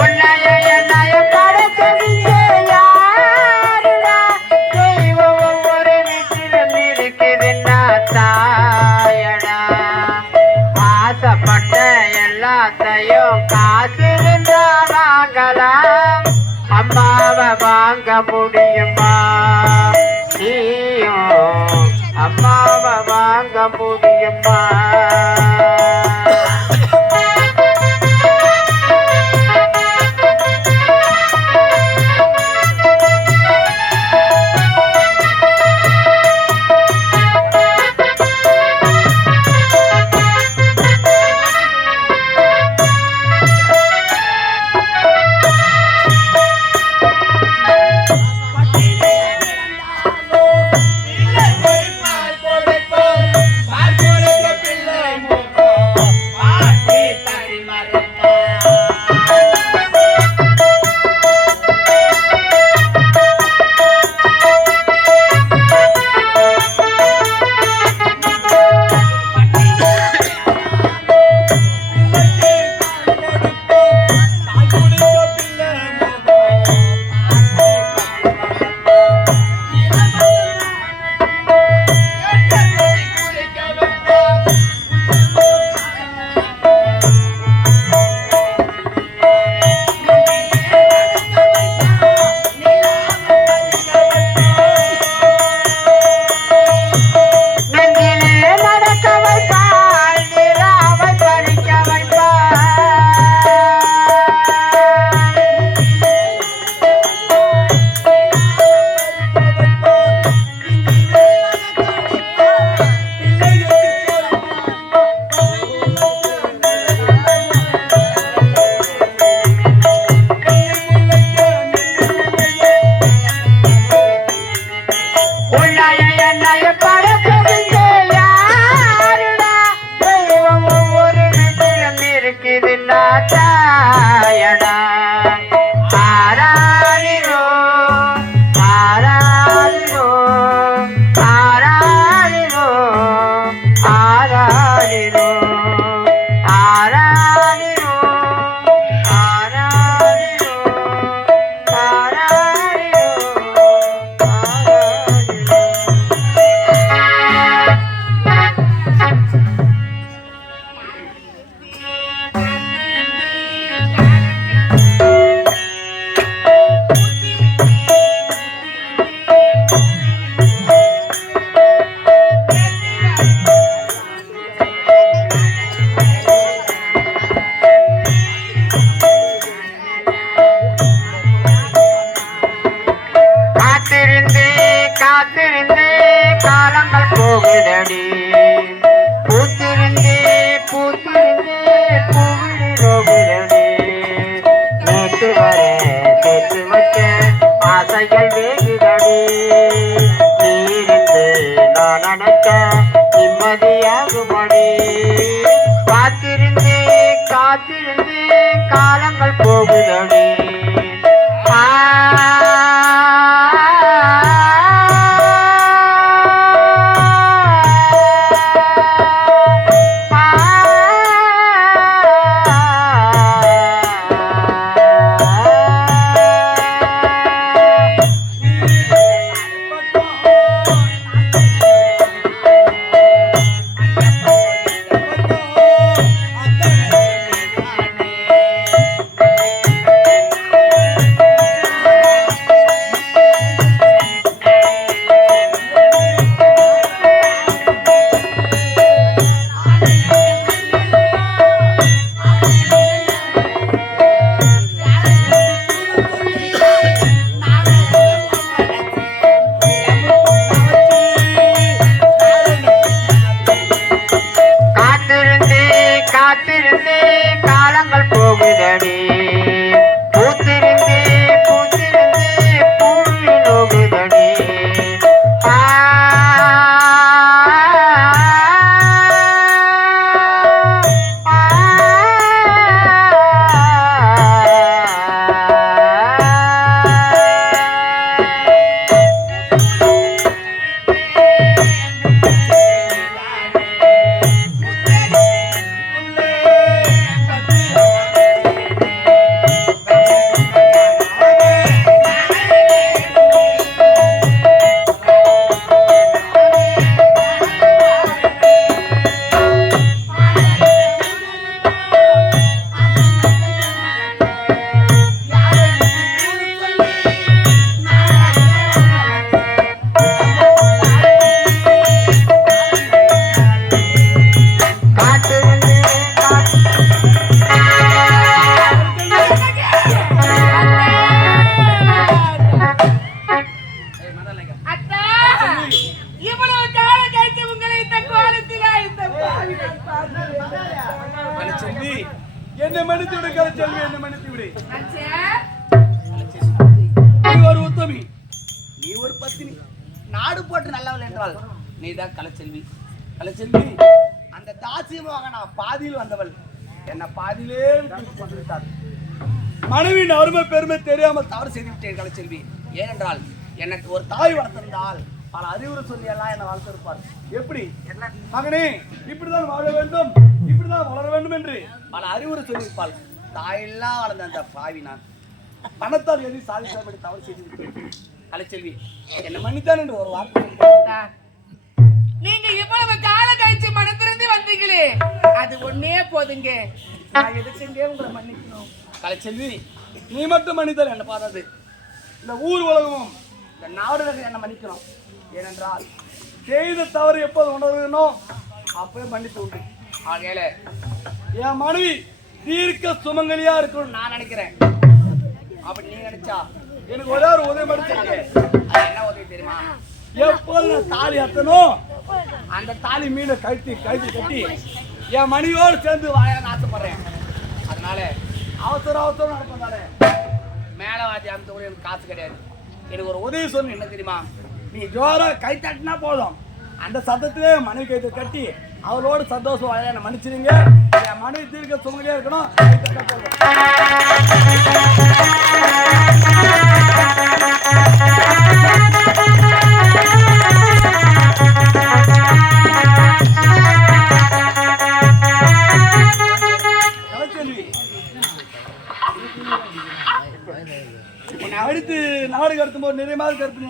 உன்னைய என்னைய படைத்ததில்லை யாருடா? தெய்வம் ஒவ்வொரு வீட்டிலும் இருக்குதுன்னா தாயடா. ஆசைப்பட்ட எல்லாத்தையும் காத்திருந்தா வாங்கலாம். அம்மாவை வாங்க முடியுமா? நீயும் அம்மாவை வாங்க முடியுமா? என்னை மன்னித்து விடு கலைச்செல்வி, என்னை மன்னித்து விடு. நினைச்சேன். நீ ஒரு உத்தமி, நீ ஒரு பத்தினி, நாடு போட்டு நல்லவள் என்றால் நீதான் கலைச்செல்வி. கலைச்செல்வி அந்த தாசியமாக நான் பாதியில் வந்தவள் என்னை பாதியிலே விட்டு கொண்டு விட்டார். மனைவியின் அருமை பெருமை தெரியாமல் தவறு செய்து விட்டேன் கலைச்செல்வி. ஏனென்றால் எனக்கு ஒரு தாய் வளர்த்திருந்தால் பல அறிவுரை சொல்லி எல்லாம் என்னை வளர்த்திருப்பார். எப்படி மகனே இப்படிதான் வாழ வேண்டும், இப்படிதான் வளர வேண்டும் என்று பல அறிவுரை சொல்லியிருப்பாள். தாயெல்லாம் வளர்ந்த அந்த பாவி நான் பணத்தால் எதை சாதிக்காமல் தவறு செய்து விட்டேன். கலைச்செல்வி என்னை மன்னித்தான் என்று ஒரு வார்த்தை சொல்லியிருப்பார். நீங்க இவ்வளவு கால கழிச்சு மனத்திறந்து வந்தீங்களே, அது ஒன்னே போதுங்க. நான் எதுக்குங்க உங்களை மன்னிக்கணும்? கலைச்செல்வி நீ மட்டும் மன்னித்தால் என்ன பாராது, இந்த ஊர் உலகமும் இந்த நாடு என்னை மன்னிக்கணும். ஏனென்றால் செய்த தவறு எப்போது உணர்வனோ அப்பவே மன்னித்து உண்டு. ஆகையில என் மனைவி தீர்க்க சுமங்கலியா இருக்கணும் நான் நினைக்கிறேன். அப்படி நீ நினைச்சா எனக்கு ஒரே ஒரு உதவி மடிச்சிருக்கேன். அது என்ன உதவி தெரியுமா? எப்போது நான் தாலி அத்தனும் அந்த தாலி மீனை கட்டி கட்டி என் மனைவியோடு சேர்ந்து வாழன்னு ஆசைப்படுறேன். அதனால அவசரம் நடப்பதாலே மேலவாதி அந்த கூட எனக்கு காசு கிடையாது. எனக்கு ஒரு உதவி சொல்லு. என்ன தெரியுமா? நீ ஜோரா கை தட்டினா போதும், அந்த சத்தத்திலே மனைவி கைத்தை கட்டி அவளோடு சந்தோஷம் வாழ என்ன மன்னிச்சிருங்க. என் மனைவி தீர்க்க சுமங்கலியா இருக்கணும். கை தட்டா போதும். உன்னை அடித்து நாடு கடத்தும் போது நிறைய மாதிரி கற்பனை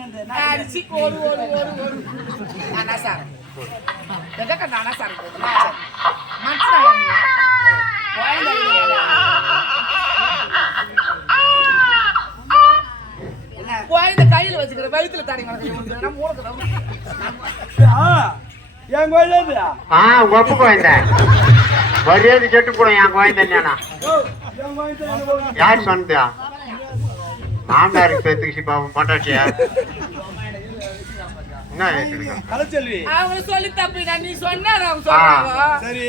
அடிச்சு ஓடு ஓடு ஓடு ஓடு. நானா சார் எதக்க நானா சார் இந்த கையில வச்சுக்கிற வயிற்றுல தாடி என் கோயிலாது ஒப்பு கோயந்த வரியாது செட்டு போடும் என் கோயந்த யார் சொன்னதா? மாமனாருக்கு பேத்துக்கு பாவம் பொண்டாட்டியா என்ன கேக்குறீங்க? கலைச்செல்வி அவங்க சொல்லி தப்பு நீ சொன்னா அவங்க சொல்றாங்க. சரி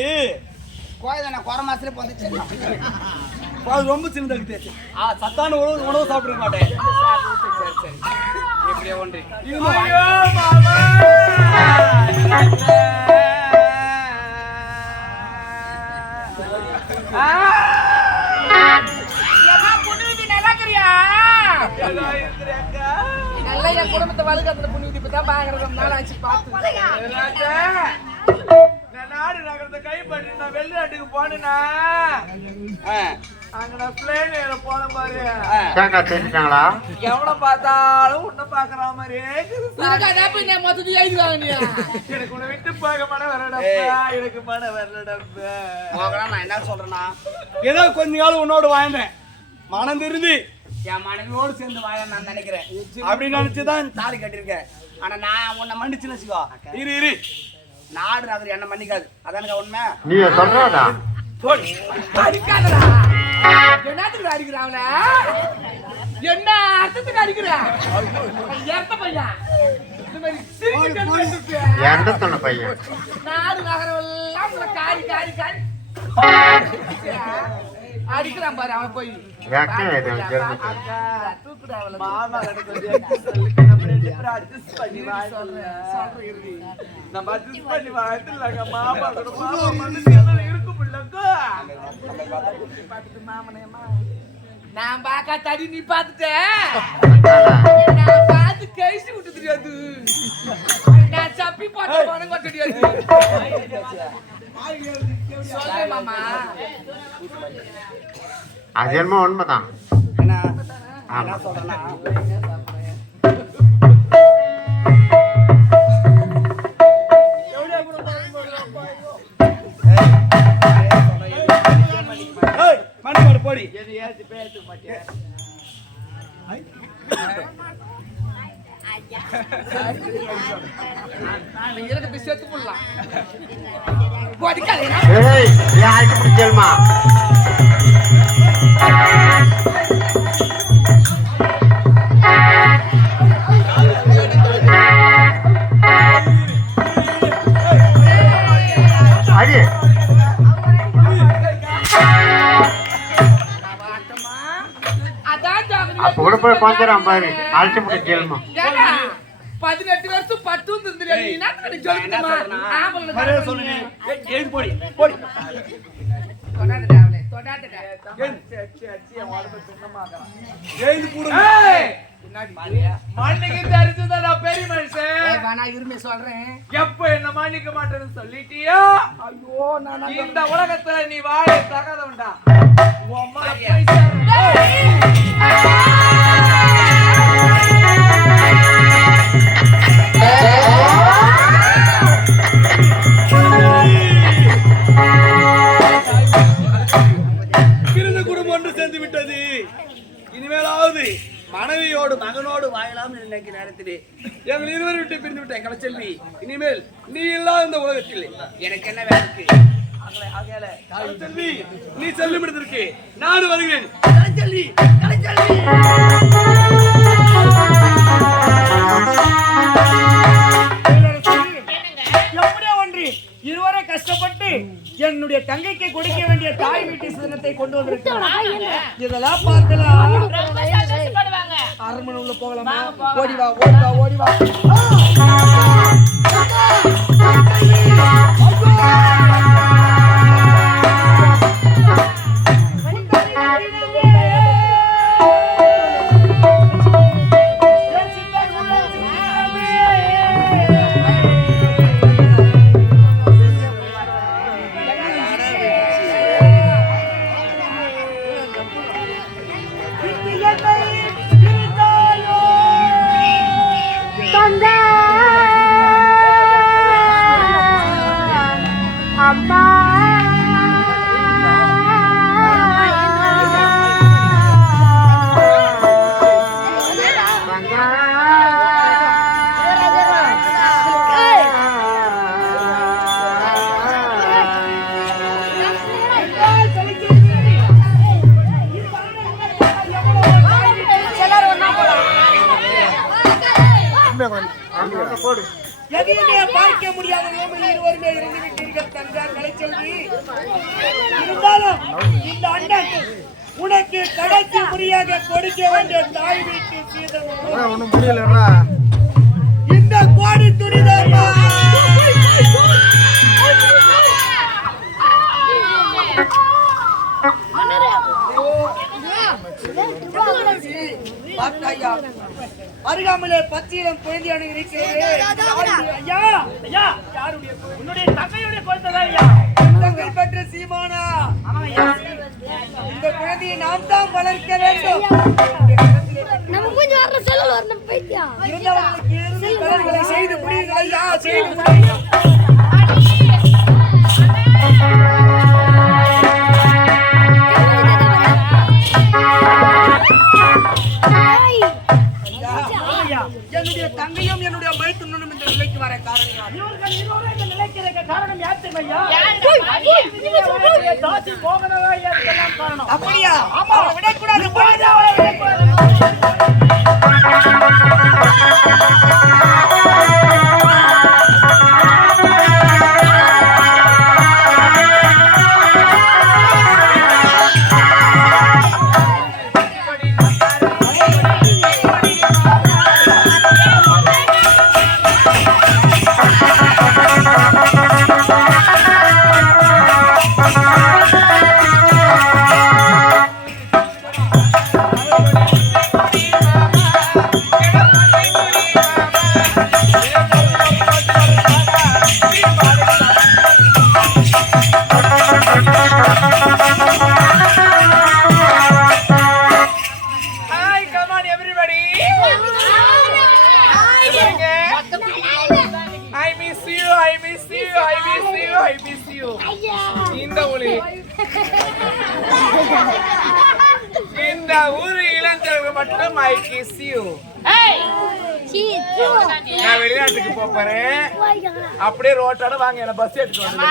கோயில குறை மாசத்துல வந்துச்சு. அது ரொம்ப சின்னதாக சத்தான உணவு சாப்பிட மாட்டேன். சரி சரி எப்படியோ ஒன்று நல்லா என் குடும்பத்தை வலுக்கத்துல புண்ணியத்தை பத்தி தான் பாக்குறது நாளாச்சு பார்த்து நாடு நகரத்தை கைப்பற்றி நான் வெளிநாட்டுக்கு போனேன்னா அங்க நான் பிளேன் போன பாரு தேங்காய் தெரிஞ்சிட்டாங்களா? எவனை பார்த்தாலும் உன்னை பாக்குற மாதிரியே மொத்தத்தை எழுதுவாங்க. எனக்கு உன்னை விட்டு பார்க்க மன வரடப்பா, எனக்கு மன வரடப்பா. நான் என்ன சொல்றேன்னா, ஏதோ கொஞ்ச காலம் உன்னோடு வாழ்ந்தேன், மனம் திருந்தி என் மனைவியோடு சேர்ந்து வாழ நான் நினைக்கிறேன். அப்படி நினைச்சுதான் தாலி கட்டிருக்கேன். ஆனா நான் உன்னை மன்னிச்சுன்னு சிவா, இரு நாடு நகர் என்ன மன்னிக்காது. அதானுங்க உண்மை. நீ சொல்றதா? அடிக்காதடா. என்னத்துக்கு அடிக்கிறாங்கள? என்ன அர்த்தத்துக்கு அடிக்கிறா? எந்த பையன் இந்த மாதிரி சிரிக்க எந்த சொன்ன பையன்? நாடு நகரம் எல்லாம் காரி காரி காரி அடிக்கிறான் பாரு அவன் போய். தூக்குடா அவளை. மாமா நான் பாக்கா தடி நீ பாத்துட்ட, நான் பார்த்து கழிச்சு விட்டு தெரியாது, நான் சப்பி போட்ட போன தெரியாது. சொல்றேன் மாமா, அது என்னமோ உண்மைதான். என்ன சொல்றேன்னா, போடி எனக்கு சேர்த்து போடலாம். யாருக்கு பிடிச்சல்மா? அடி போய் கொஞ்சம் பாரு அழைச்சி போட்டு கேளுமா. 18 வருஷம் பட்டு வந்துருந்துறியா நீ? என்ன சொல்லுமா? மரியாதை சொல்லு நீ. எழுந்து போடி போடி. தொடாதடா அவளே, தொடாதடா. எழுந்து போடு. மண்ணுக்கு தெரிஞ்சதா பெரிய மனுஷன். நான் விரும்பி சொல்றேன். எப்ப என்ன மன்னிக்க மாட்டேன்னு சொல்லிட்டியா? ஐயோ நான் இந்த உலகத்துல நீ வாழ தகாதவன்டா. உன் அம்மால போய் சேரு. பிறந்த குடும்பம் ஒன்று சேர்ந்து விட்டது. இனிமேலாவது மனைவியோடு மகனோடு வாழலாம் நினைக்கிற நேரத்திலே எங்கள் இருவர் விட்டு பிரிந்து விட்டேன் கலைச்செல்வி. இனிமேல் நீ இல்லாத இந்த உலகத்தில் எனக்கு என்ன வேலை இருக்கு? கலைச்செல்வி, நீ செல்லும் இடத்திற்கு நான் வருகிறேன். கலைச்செல்வி, கலைச்செல்வி. எப்படியோ ஒன்று இருவரை கஷ்டப்பட்டு என்னுடைய தங்கைக்கு கொடுக்க வேண்டிய தாய் வீட்டு சின்னத்தை கொண்டு வந்திருக்கிறாங்க. இதெல்லாம் பார்க்கலாம். ரொம்ப சந்தோஷப்படுவாங்க. அரண்மனை உள்ள போகலாமா? வாங்க, போகலாம். ஓடி வா, ஓடி வா, ஓடி வா. எதையுமே பார்க்க முடியாத நிலைமையில் இருவருமே இருந்து விட்டீர்கள் தந்தார் கலைச்செல்வி. இருந்தாலும் இந்த அண்ணன் உனக்கு கடைசி முறையாக கொடுக்க வேண்டிய தாய் வீட்டு சீதனம் இந்த கோடி துணிதர்மா. அருகாமலே பச்சையிலம் குழந்தையான இருக்கிறது. ஐயா, ஐயா, யாருடைய உன்னுடைய தங்கையுடைய குழந்தை ஐயா? தங்கை பெற்ற சீமானா? இந்த குழந்தையை நாம் தான் வளர்க்க வேண்டும். இருந்தவர்களுக்கு இருந்து கடன்களை செய்து முடியுங்கள் ஐயா, செய்து முடியுங்கள். என்னுடைய தங்கையும் என்னுடைய மைத்துனனும் இந்த நிலைக்கு வர காரணம் இவர்கள் இருவரும் இந்த நிலைக்கு இருக்க காரணம் யார் தெரியுமா? தாசி போகனவா இதெல்லாம் காரணம். அப்படியா? அவரை விடக்கூடாது. இந்த ஊரு இளைஞர்கள் மட்டும் I kiss you. நான் வெளிநாட்டுக்கு போறேன். அப்படியே ரோட்டோட வாங்க என்ன பஸ் எடுத்துட்டு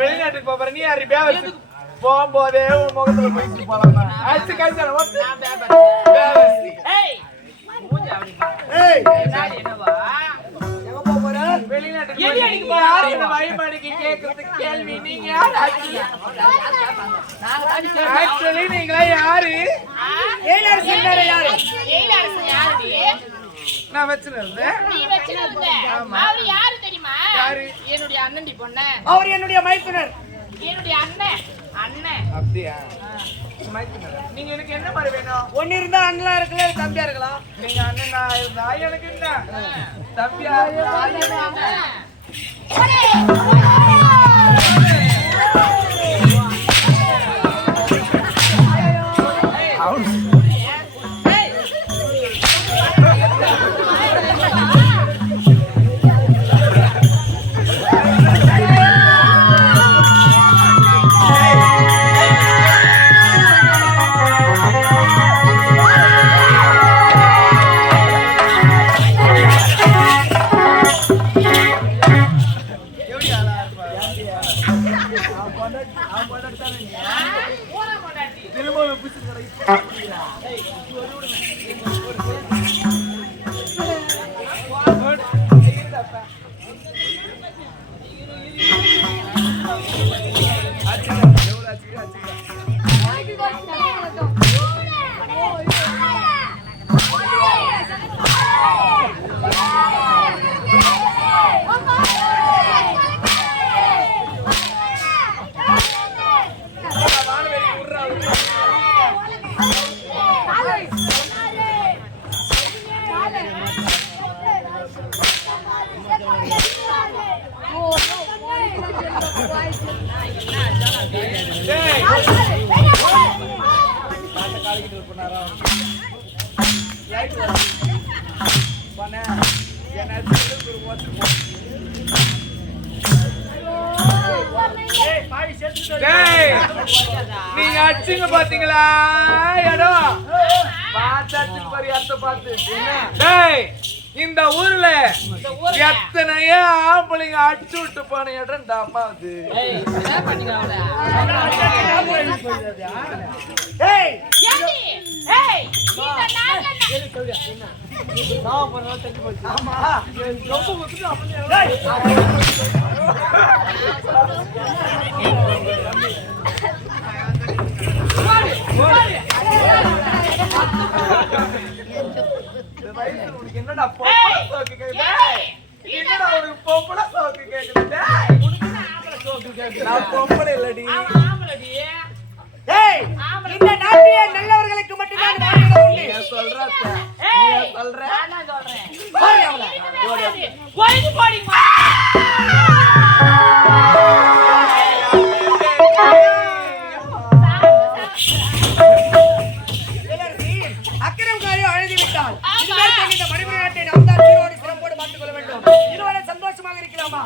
வெளிநாட்டுக்கு போறேன். நீ யாரு பேவ போகும்போதே உன் முகத்துல போயிட்டு போலாமா? அடிச்சு கழிச்சால எங்க போற? போனால் வெளிநாட்டுக்கு போய் யார் இந்த வழிபாடுக்கு கேட்கறதுக்கு கேள்வி நீங்க யார் ஆக்சுவலி நீங்களா யாரு ஏழரசி என்றாரே யாரு? ஏழரசன் யாருடி? நான் வச்சிருந்தேன் நீ வச்சிருந்த அவரு யாரு தெரியுமா? என்னுடைய அண்ணன்டி பொண்ணு. அவர் என்னுடைய மைத்துனர். என்னுடைய அண்ணன். அப்படியா நீங்க எனக்கு என்ன மாதிரி வேணும்? ஒன்னு இருந்தா அண்ணலா இருக்கலாம், தம்பியா இருக்கலாம். நீங்க அண்ணனா இருந்தா எனக்கு என்ன தம்பியா இருந்தா எனக்கு என்ன? நீங்க அடிச்சுங்க பாத்தீங்களா இடம் பார்த்தாச்சு பாரு அத்த பார்த்து டேய் இந்த ஊர்ல எத்தனையோ ஆம்பளைங்க அடிச்சு விட்டு போன இடம் அம்மா அது ஏய் ஏண்டி? ஏய், இந்த ஆமா என்னடா பொம்பளை சோக்கு கேக்குது? என்னடா உனக்கு பொம்பளை சோக்கு கேக்குது? நான் பொம்பளை இல்லடி. ஏய் இந்த நாட்டிலே நல்லவர்களுக்கு மட்டும்தான் வாழ்க்கை உண்டு. நீ சொல்ற அத்தை. ஏய், நீ சொல்ற நான் சொல்றேன். போய் அவளை. போயிட்டு போடிங்கம்மா. இளவரசி, அக்கிரமக்காரி அழுது விட்டாள். இனிமேல் கொண்டு இந்த மணிபுரி நாட்டை நாம் தான் சீரோடு சிறப்போடு பார்த்துக் கொள்ள வேண்டும். இருவரை சந்தோஷமாக இருக்கலாமா?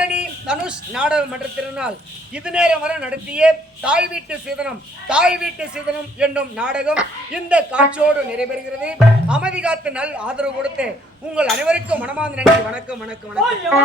தாரணி தனுஷ் நாடக மன்றத்தினால் இது நேரம் வரை நடத்திய தாய் வீட்டு சீதனம் என்னும் நாடகம் இந்த காட்சியோடு நிறைவேறுகிறது. அமைதி காத்து நல் ஆதரவு கொடுத்து உங்கள் அனைவருக்கும் மனமார்ந்த நன்றி. வணக்கம் வணக்கம் வணக்கம்.